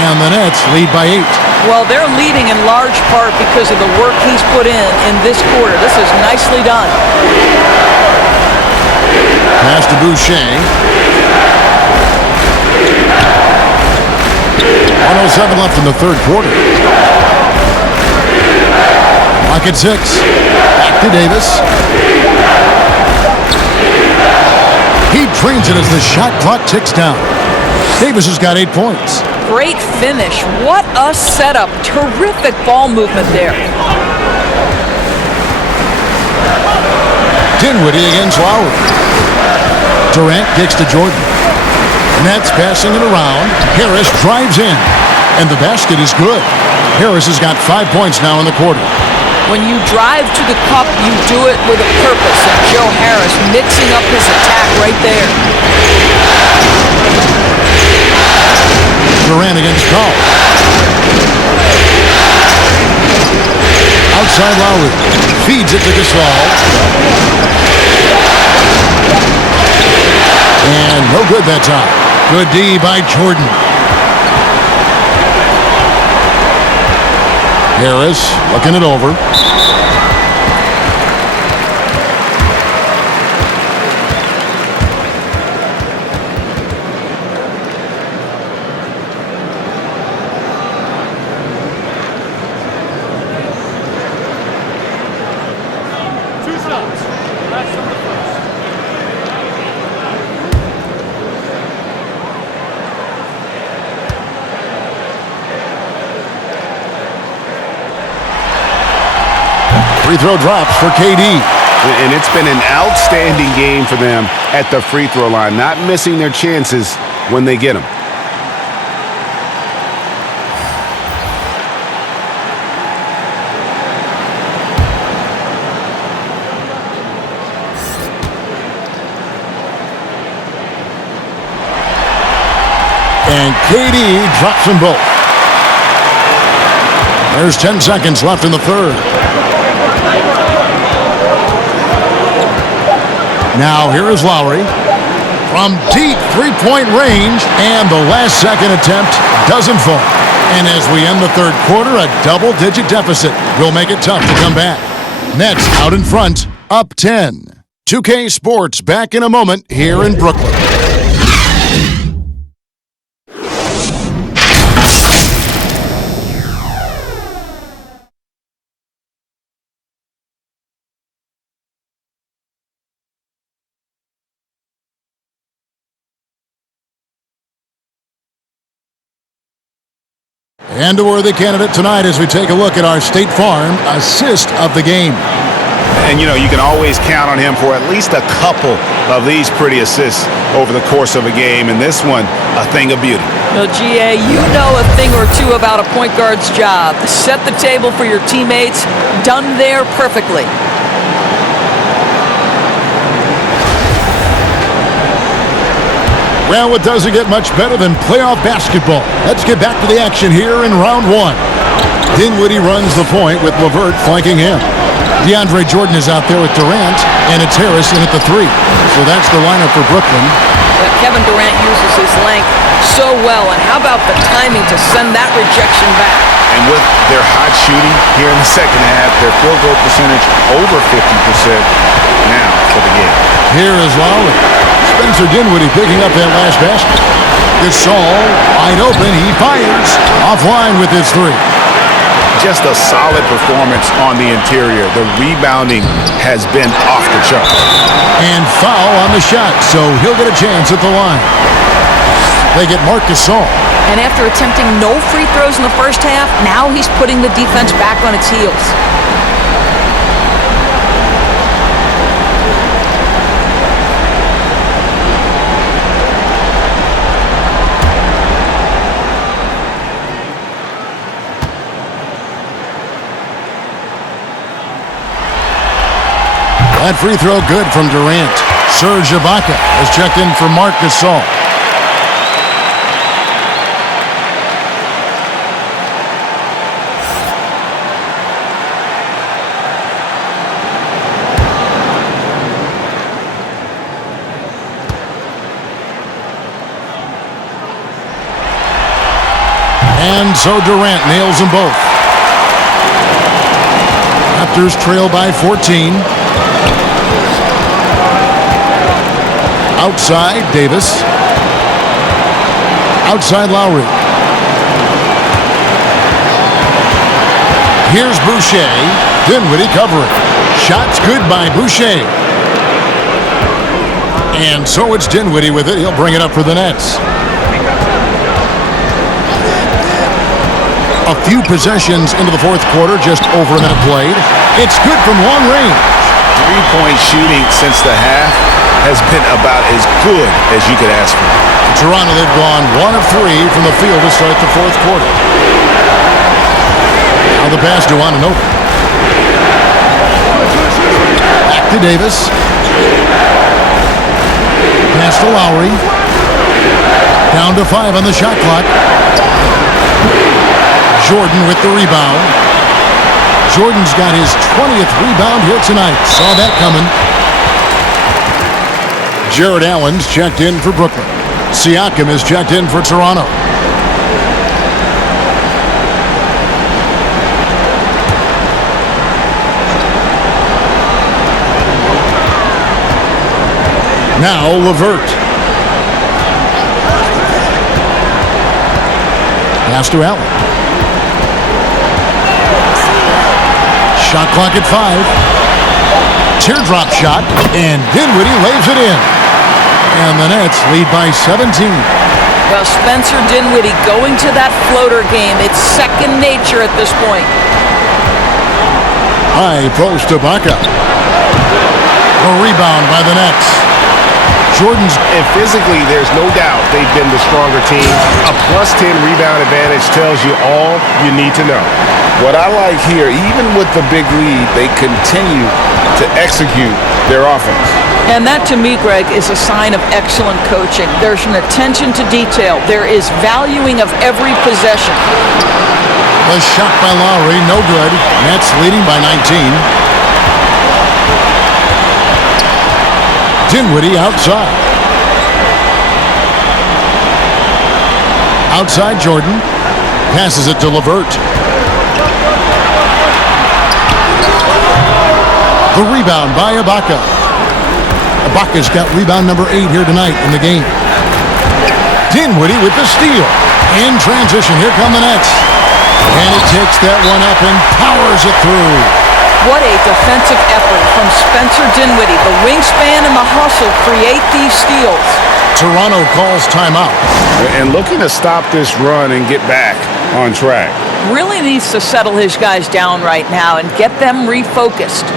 And the Nets lead by 8. Well, they're leading in large part because of the work he's put in this quarter. This is nicely done. Pass to Boucher. 1:07 left in the third quarter. Clock at 6. Back to Davis. He trains it as the shot clock ticks down. Davis has got 8 points. Great finish. What a setup. Terrific ball movement there. Dinwiddie against Lowry. Durant kicks to Jordan. Nets passing it around. Harris drives in. And the basket is good. Harris has got 5 points now in the quarter. When you drive to the cup, you do it with a purpose. And Joe Harris mixing up his attack right there. Durant against Cole. Outside Lowry. Feeds it to Gasol. And no good that time. Good D by Jordan. Harris looking it over. Free throw drops for KD. And it's been an outstanding game for them at the free throw line, not missing their chances when they get them. And KD drops them both. There's 10 seconds left in the third. Now here is Lowry from deep three-point range, and the last second attempt doesn't fall. And as we end the third quarter, a double-digit deficit will make it tough to come back. Nets out in front, up 10. 2K Sports back in a moment here in Brooklyn. And a worthy candidate tonight as we take a look at our State Farm assist of the game. And, you know, you can always count on him for at least a couple of these pretty assists over the course of a game. And this one, a thing of beauty. Well, GA, you know a thing or two about a point guard's job. Set the table for your teammates. Done there perfectly. Well, it doesn't get much better than playoff basketball. Let's get back to the action here in round one. Dinwiddie runs the point with LeVert flanking him. DeAndre Jordan is out there with Durant, and it's Harris in at the 3. So that's the lineup for Brooklyn. But Kevin Durant uses his length so well, and how about the timing to send that rejection back? And with their hot shooting here in the second half, their field goal percentage over 50% now for the game. Here is Lowry. Spencer Dinwiddie picking up that last basket. Gasol wide open. He fires. Offline with his 3. Just a solid performance on the interior. The rebounding has been off the charts. And foul on the shot, so he'll get a chance at the line. they get Marc Gasol. And after attempting no free throws in the first half, now he's putting the defense back on its heels. That free throw good from Durant. Serge Ibaka has checked in for Marc Gasol. And so Durant nails them both. Raptors trail by 14. Outside, Davis. Outside, Lowry. Here's Boucher. Dinwiddie covering. Shots good by Boucher. And so it's Dinwiddie with it. He'll bring it up for the Nets. A few possessions into the fourth quarter, just over a minute played. It's good from long range. Three-point shooting since the half has been about as good as you could ask for. Toronto, they've gone 1 of 3 from the field to start the fourth quarter. Now the pass to Anunoby. Back to Davis. Pass to Lowry. Down to 5 on the shot clock. Jordan with the rebound. Jordan's got his 20th rebound here tonight. Saw that coming. Jared Allen's checked in for Brooklyn. Siakam is checked in for Toronto. Now LeVert. Pass to Allen. Shot clock at 5. Teardrop shot, and Dinwiddie lays it in. And the Nets lead by 17. Well, Spencer Dinwiddie going to that floater game. It's second nature at this point. High post to Ibaka. A rebound by the Nets. Jordan's... And physically, there's no doubt they've been the stronger team. A +10 rebound advantage tells you all you need to know. What I like here, even with the big lead, they continue to execute their offense. And that, to me, Greg, is a sign of excellent coaching. There's an attention to detail. There is valuing of every possession. The shot by Lowry, no good. Nets leading by 19. Dinwiddie outside. Outside Jordan. Passes it to LeVert. The rebound by Ibaka. Ibaka's got rebound number 8 here tonight in the game. Dinwiddie with the steal. In transition, here come the Nets. And he takes that one up and powers it through. What a defensive effort from Spencer Dinwiddie. The wingspan and the hustle create these steals. Toronto calls timeout. And looking to stop this run and get back on track. Really needs to settle his guys down right now and get them refocused.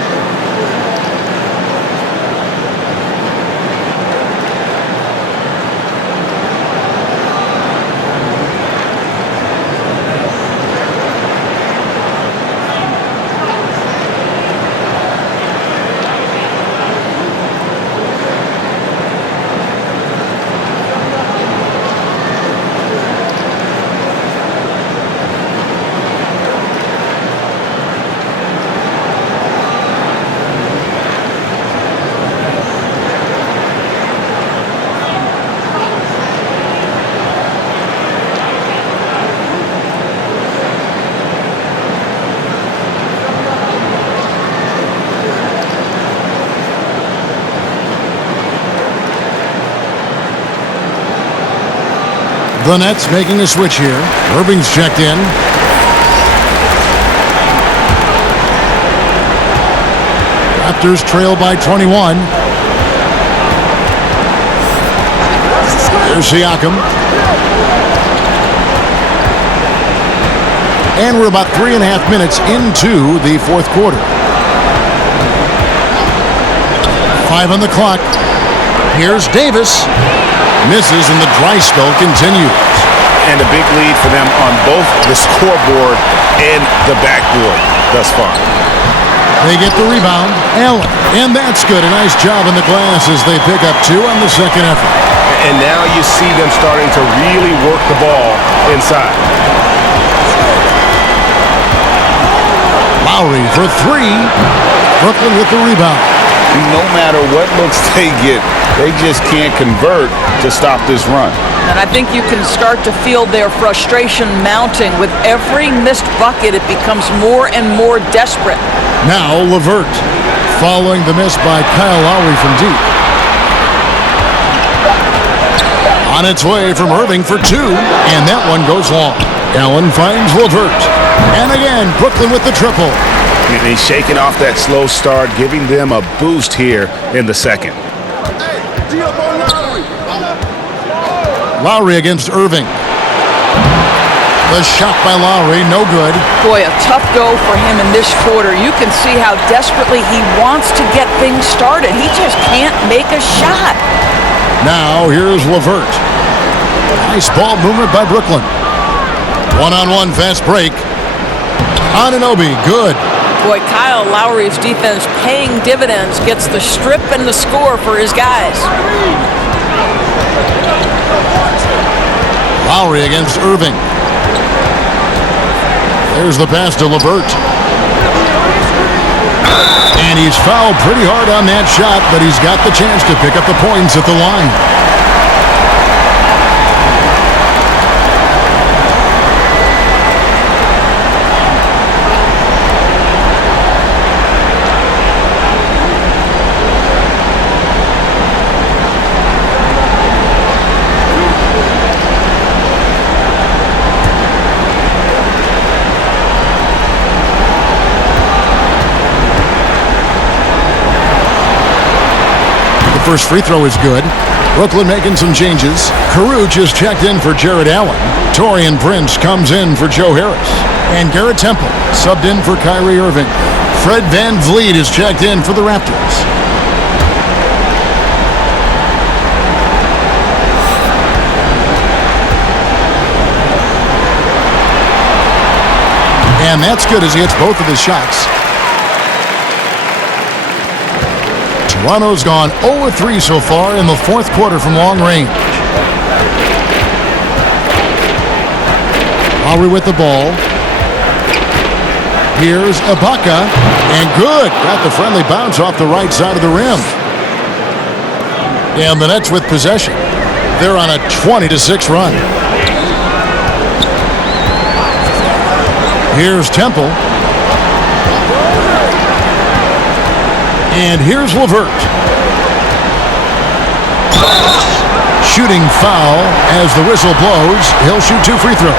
The Nets making a switch here. Irving's checked in. Raptors trail by 21. Here's Siakam. And we're about 3.5 minutes into the fourth quarter. 5 on the clock. Here's Davis. Misses and the dry spell continues. And a big lead for them on both the scoreboard and the backboard thus far. They get the rebound. Allen. And that's good. A nice job in the glass as they pick up 2 on the second effort. And now you see them starting to really work the ball inside. Lowry for 3. Brooklyn with the rebound. No matter what looks they get, they just can't convert to stop this run. And I think you can start to feel their frustration mounting. With every missed bucket, it becomes more and more desperate. Now LeVert, following the miss by Kyle Lowry from deep. On its way from Irving for 2, and that one goes long. Allen finds LeVert. And again, Brooklyn with the triple. And he's shaking off that slow start, giving them a boost here in the second. Lowry against Irving. The shot by Lowry, no good. Boy, a tough go for him in this quarter. You can see how desperately he wants to get things started. He just can't make a shot. Now here's LeVert. Nice ball movement by Brooklyn. One-on-one fast break. Anunoby, good. Boy, Kyle Lowry's defense paying dividends, gets the strip and the score for his guys. Lowry against Irving. There's the pass to LeVert. And he's fouled pretty hard on that shot, but he's got the chance to pick up the points at the line. First free throw is good. Brooklyn making some changes. Caruth is checked in for Jared Allen. Taurean Prince comes in for Joe Harris. And Garrett Temple subbed in for Kyrie Irving. Fred VanVleet is checked in for the Raptors. And that's good as he hits both of his shots. Toronto's gone 0-3 so far in the fourth quarter from long range. Lowry with the ball. Here's Ibaka, and good. Got the friendly bounce off the right side of the rim. And the Nets with possession. They're on a 20-6 run. Here's Temple. And here's LeVert. Shooting foul as the whistle blows. He'll shoot 2 free throws.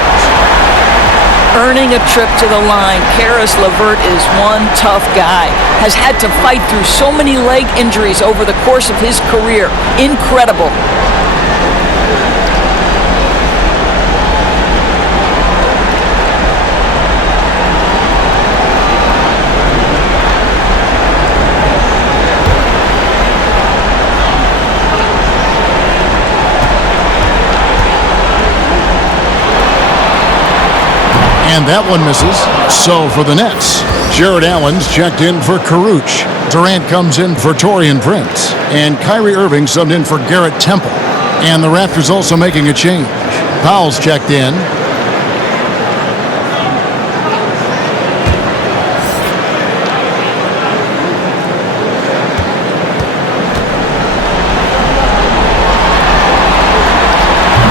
Earning a trip to the line, Caris LeVert is one tough guy. Has had to fight through so many leg injuries over the course of his career. Incredible. And that one misses. So for the Nets, Jared Allen's checked in for Caruth. Durant comes in for Taurean Prince. And Kyrie Irving subbed in for Garrett Temple. And the Raptors also making a change. Powell's checked in.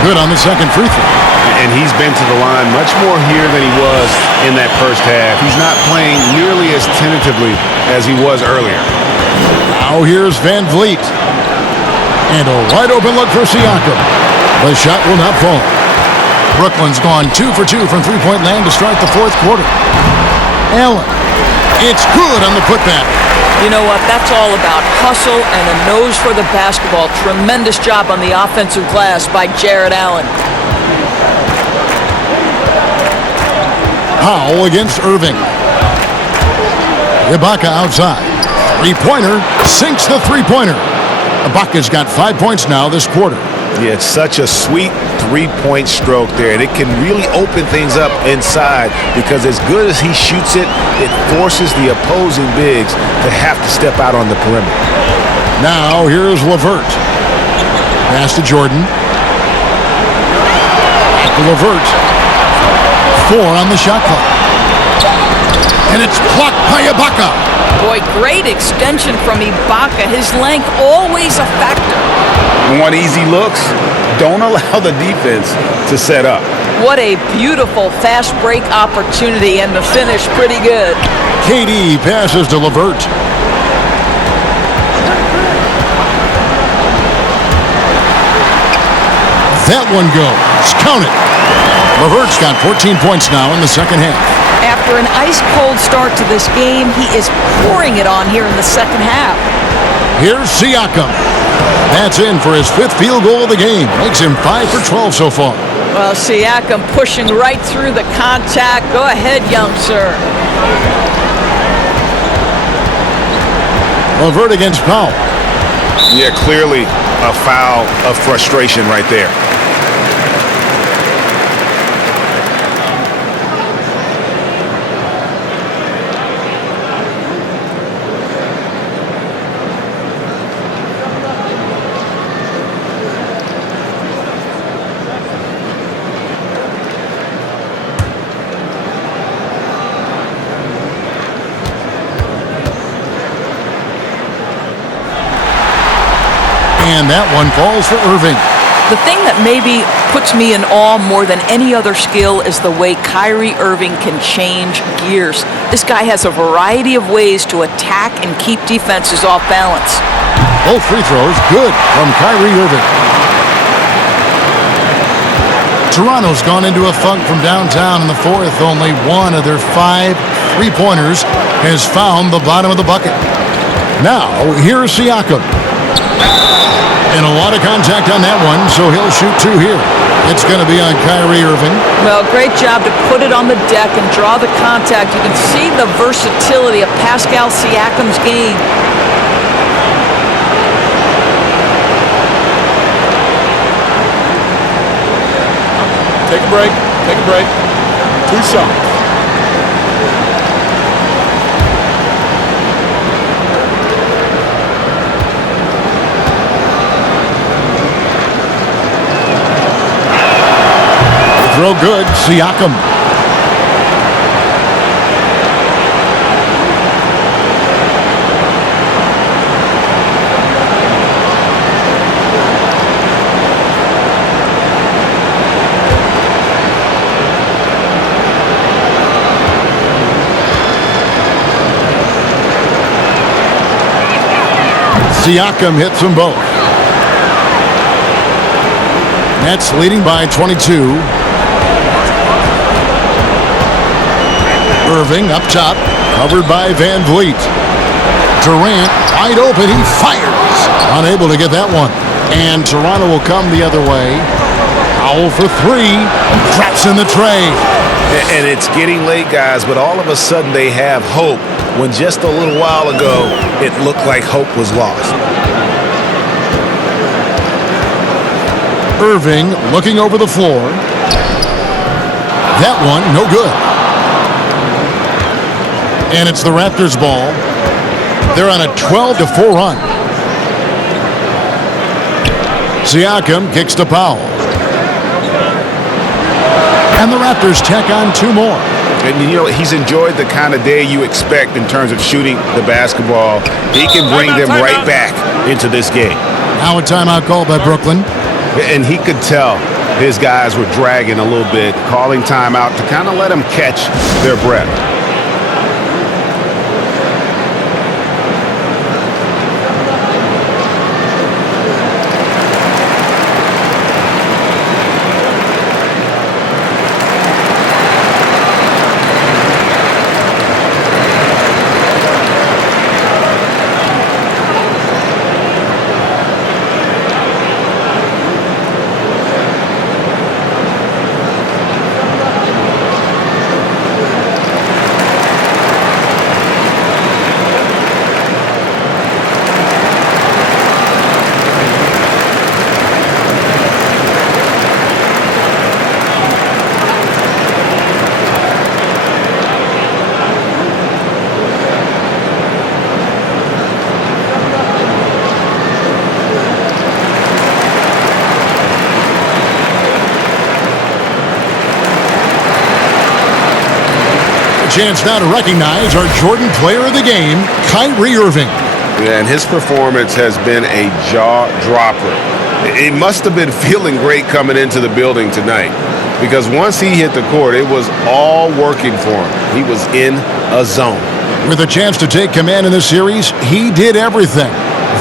Good on the second free throw. And he's been to the line much more here than he was in that first half. He's not playing nearly as tentatively as he was earlier. Now here's VanVleet. And a wide open look for Siakam. The shot will not fall. Brooklyn's gone 2 for 2 from three-point land to start the fourth quarter. Allen. It's good on the putback. You know what? That's all about hustle and a nose for the basketball. Tremendous job on the offensive glass by Jared Allen. Powell against Irving. Ibaka outside. Three-pointer sinks the three-pointer. Ibaka's got 5 points now this quarter. Yeah, it's such a sweet three-point stroke there, and it can really open things up inside because as good as he shoots it, it forces the opposing bigs to have to step out on the perimeter. Now here's LeVert. Pass to Jordan. Back to LeVert. 4 on the shot clock. And it's blocked by Ibaka. Boy, great extension from Ibaka. His length always a factor. Want easy looks? Don't allow the defense to set up. What a beautiful fast break opportunity, and the finish pretty good. KD passes to LeVert. That one goes. Count it. LeVert's got 14 points now in the second half. After an ice-cold start to this game, he is pouring it on here in the second half. Here's Siakam. That's in for his 5th field goal of the game. Makes him 5 for 12 so far. Well, Siakam pushing right through the contact. Go ahead, young sir. LeVert against Powell. Yeah, clearly a foul of frustration right there. And that one falls for Irving. The thing that maybe puts me in awe more than any other skill is the way Kyrie Irving can change gears. This guy has a variety of ways to attack and keep defenses off balance. Both free throws good from Kyrie Irving. Toronto's gone into a funk from downtown in the fourth. Only one of their 5 three-pointers has found the bottom of the bucket. Now, here's Siakam. And a lot of contact on that one, so he'll shoot 2 here. It's going to be on Kyrie Irving. Well, great job to put it on the deck and draw the contact. You can see the versatility of Pascal Siakam's game. Take a break. Take a break. 2 shots. Throw good, Siakam. Siakam hits them both. Nets leading by 22. Irving up top, covered by Van Vliet. Durant wide open, he fires. Unable to get that one. And Toronto will come the other way. Powell for 3, drops in the tray. And it's getting late, guys, but all of a sudden they have hope when just a little while ago it looked like hope was lost. Irving looking over the floor. That one, no good. And it's the Raptors' ball. They're on a 12-4 run. Siakam kicks to Powell. And the Raptors tack on 2 more. And you know, he's enjoyed the kind of day you expect in terms of shooting the basketball. He can bring them right back into this game. Now a timeout called by Brooklyn. And he could tell his guys were dragging a little bit, calling timeout to kind of let them catch their breath. chance now to recognize our Jordan Player of the Game, Kyrie Irving. Yeah, and his performance has been a jaw-dropper. It must have been feeling great coming into the building tonight, because once he hit the court, it was all working for him. He was in a zone. With a chance to take command in this series, he did everything.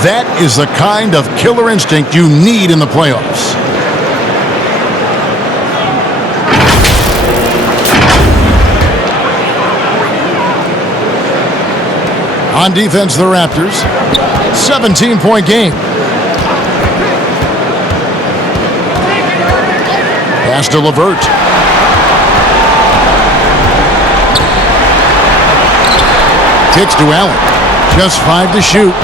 That is the kind of killer instinct you need in the playoffs. On defense, the Raptors. 17-point game. Pass to LeVert. Kicks to Allen. Just 5 to shoot.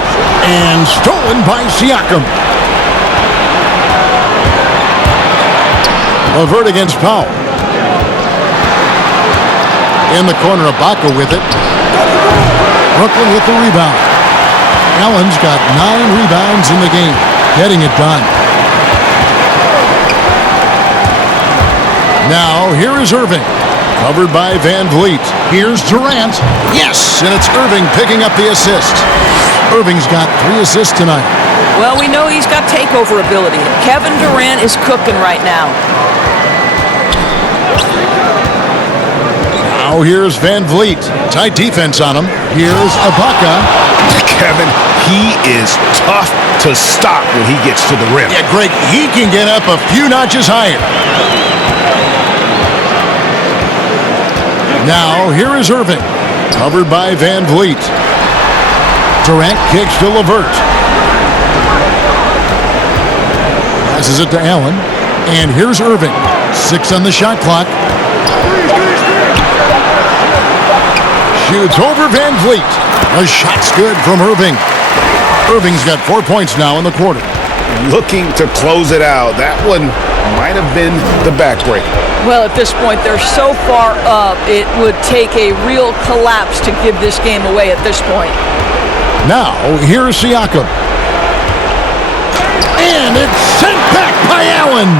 And stolen by Siakam. LeVert against Powell. In the corner, Ibaka with it. Brooklyn with the rebound. Allen's got 9 rebounds in the game, getting it done. Now, here is Irving, covered by Van Vliet. Here's Durant. Yes, and it's Irving picking up the assist. Irving's got 3 assists tonight. Well, we know he's got takeover ability. Kevin Durant is cooking right now. Now here's Van Vliet. Tight defense on him. Here's Ibaka. Kevin, he is tough to stop when he gets to the rim. Yeah, Greg, he can get up a few notches higher. Now here is Irving, covered by Van Vliet. Durant kicks to LeVert. Passes it to Allen. And here's Irving. 6 on the shot clock. Shoots over Van Vliet. The shot's good from Irving. Irving's got 4 points now in the quarter. Looking to close it out. That one might have been the backbreaker. Well, at this point, they're so far up, it would take a real collapse to give this game away at this point. Now, here's Siakam. And it's sent back by Allen.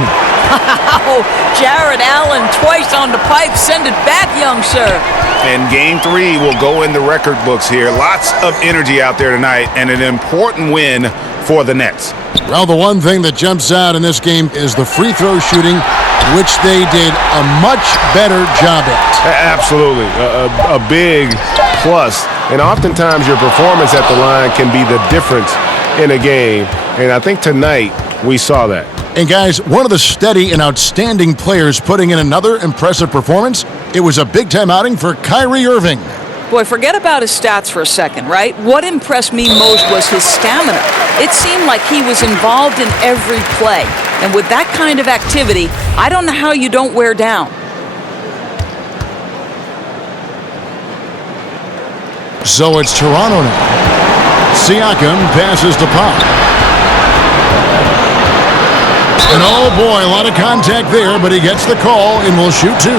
Wow, Jared Allen twice on the pipe. Send it back, young sir. And game 3 will go in the record books here. Lots of energy out there tonight, and an important win for the Nets. Well, the one thing that jumps out in this game is the free throw shooting, which they did a much better job at. Absolutely. A big plus. And oftentimes your performance at the line can be the difference in a game. And I think tonight we saw that. And guys, one of the steady and outstanding players putting in another impressive performance, it was a big-time outing for Kyrie Irving. Boy, forget about his stats for a second, right? What impressed me most was his stamina. It seemed like he was involved in every play. And with that kind of activity, I don't know how you don't wear down. So it's Toronto now. Siakam passes to Pop. And oh boy, a lot of contact there, but he gets the call and will shoot 2.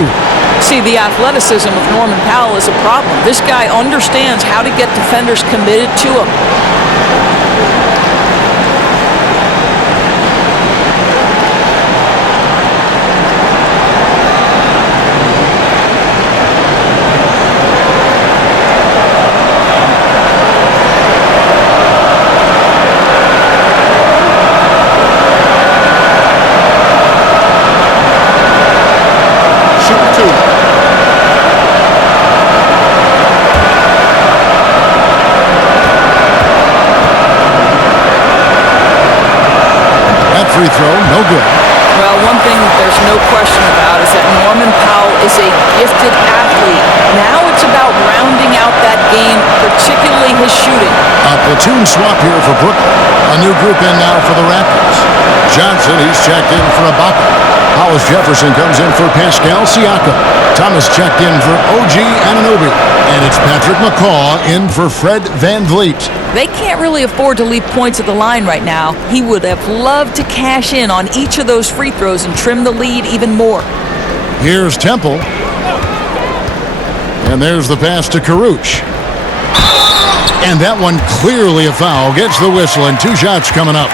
See, the athleticism of Norman Powell is a problem. This guy understands how to get defenders committed to him. Free throw, no good. Well, one thing there's no question about is that Norman Powell is a gifted athlete. Now it's about rounding out that game, particularly his shooting. A platoon swap here for Brooklyn. A new group in now for the Raptors. Johnson, he's checked in for Ibaka. Hollis Jefferson comes in for Pascal Siakam. Thomas checked in for OG Anunoby. And it's Patrick McCaw in for Fred Van Vliet. They can't really afford to leave points at the line right now. He would have loved to cash in on each of those free throws and trim the lead even more. Here's Temple. And there's the pass to Karuch. And that one clearly a foul. Gets the whistle and 2 shots coming up.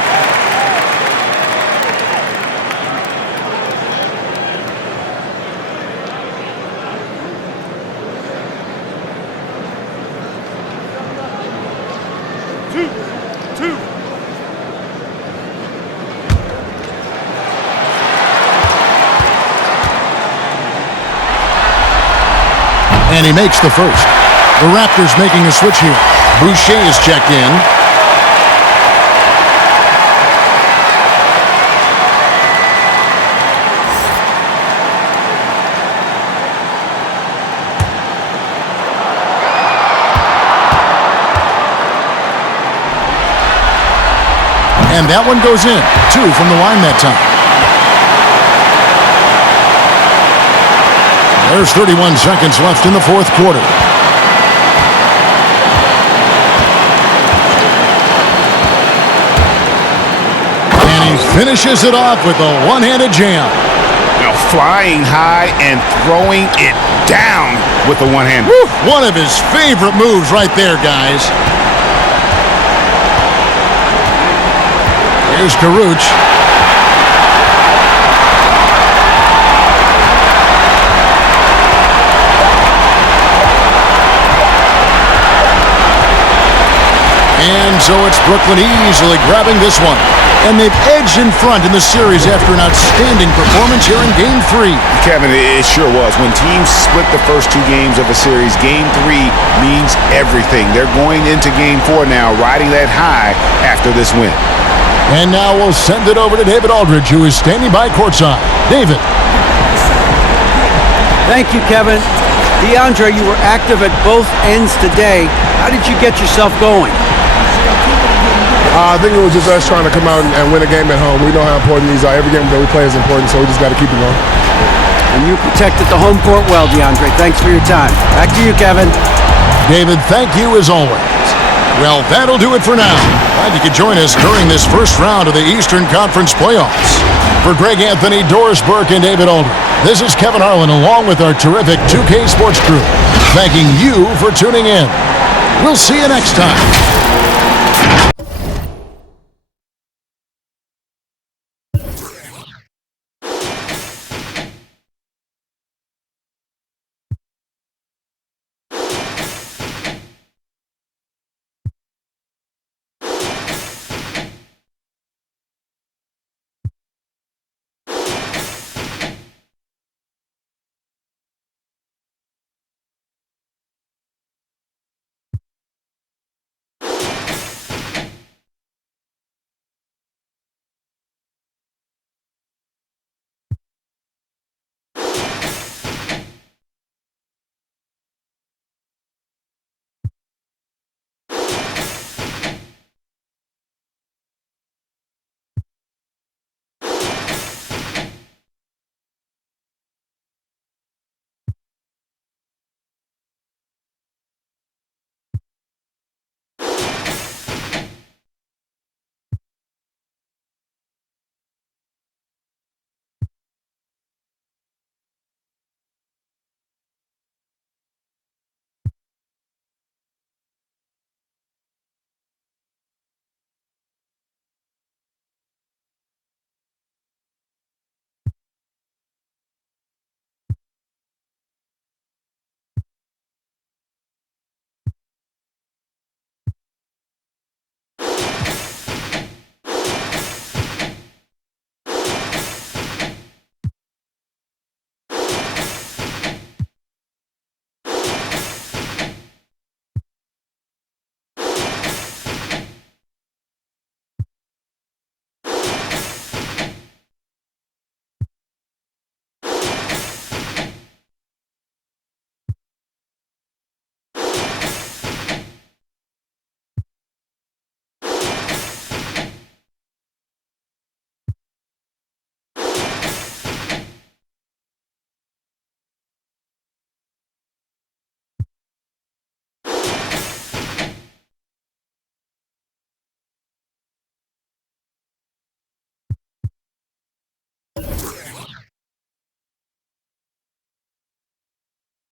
And he makes the first. The Raptors making a switch here. Boucher is checked in. And that one goes in. 2 from the line that time. There's 31 seconds left in the fourth quarter. And he finishes it off with a one-handed jam. Now flying high and throwing it down with the one-hand. One of his favorite moves right there, guys. Here's Karuch. And so it's Brooklyn easily grabbing this one. And they've edged in front in the series after an outstanding performance here in Game 3. Kevin, it sure was. When teams split the first 2 games of a series, Game 3 means everything. They're going into Game 4 now, riding that high after this win. And now we'll send it over to David Aldridge, who is standing by courtside. David. Thank you, Kevin. DeAndre, you were active at both ends today. How did you get yourself going? I think it was just us trying to come out and win a game at home. We know how important these are. Every game that we play is important, so we just got to keep it going. And you protected the home court well, DeAndre. Thanks for your time. Back to you, Kevin. David, thank you as always. Well, that'll do it for now. Glad you could join us during this first round of the Eastern Conference playoffs. For Greg Anthony, Doris Burke, and David Aldridge, this is Kevin Harlan along with our terrific 2K Sports crew, thanking you for tuning in. We'll see you next time.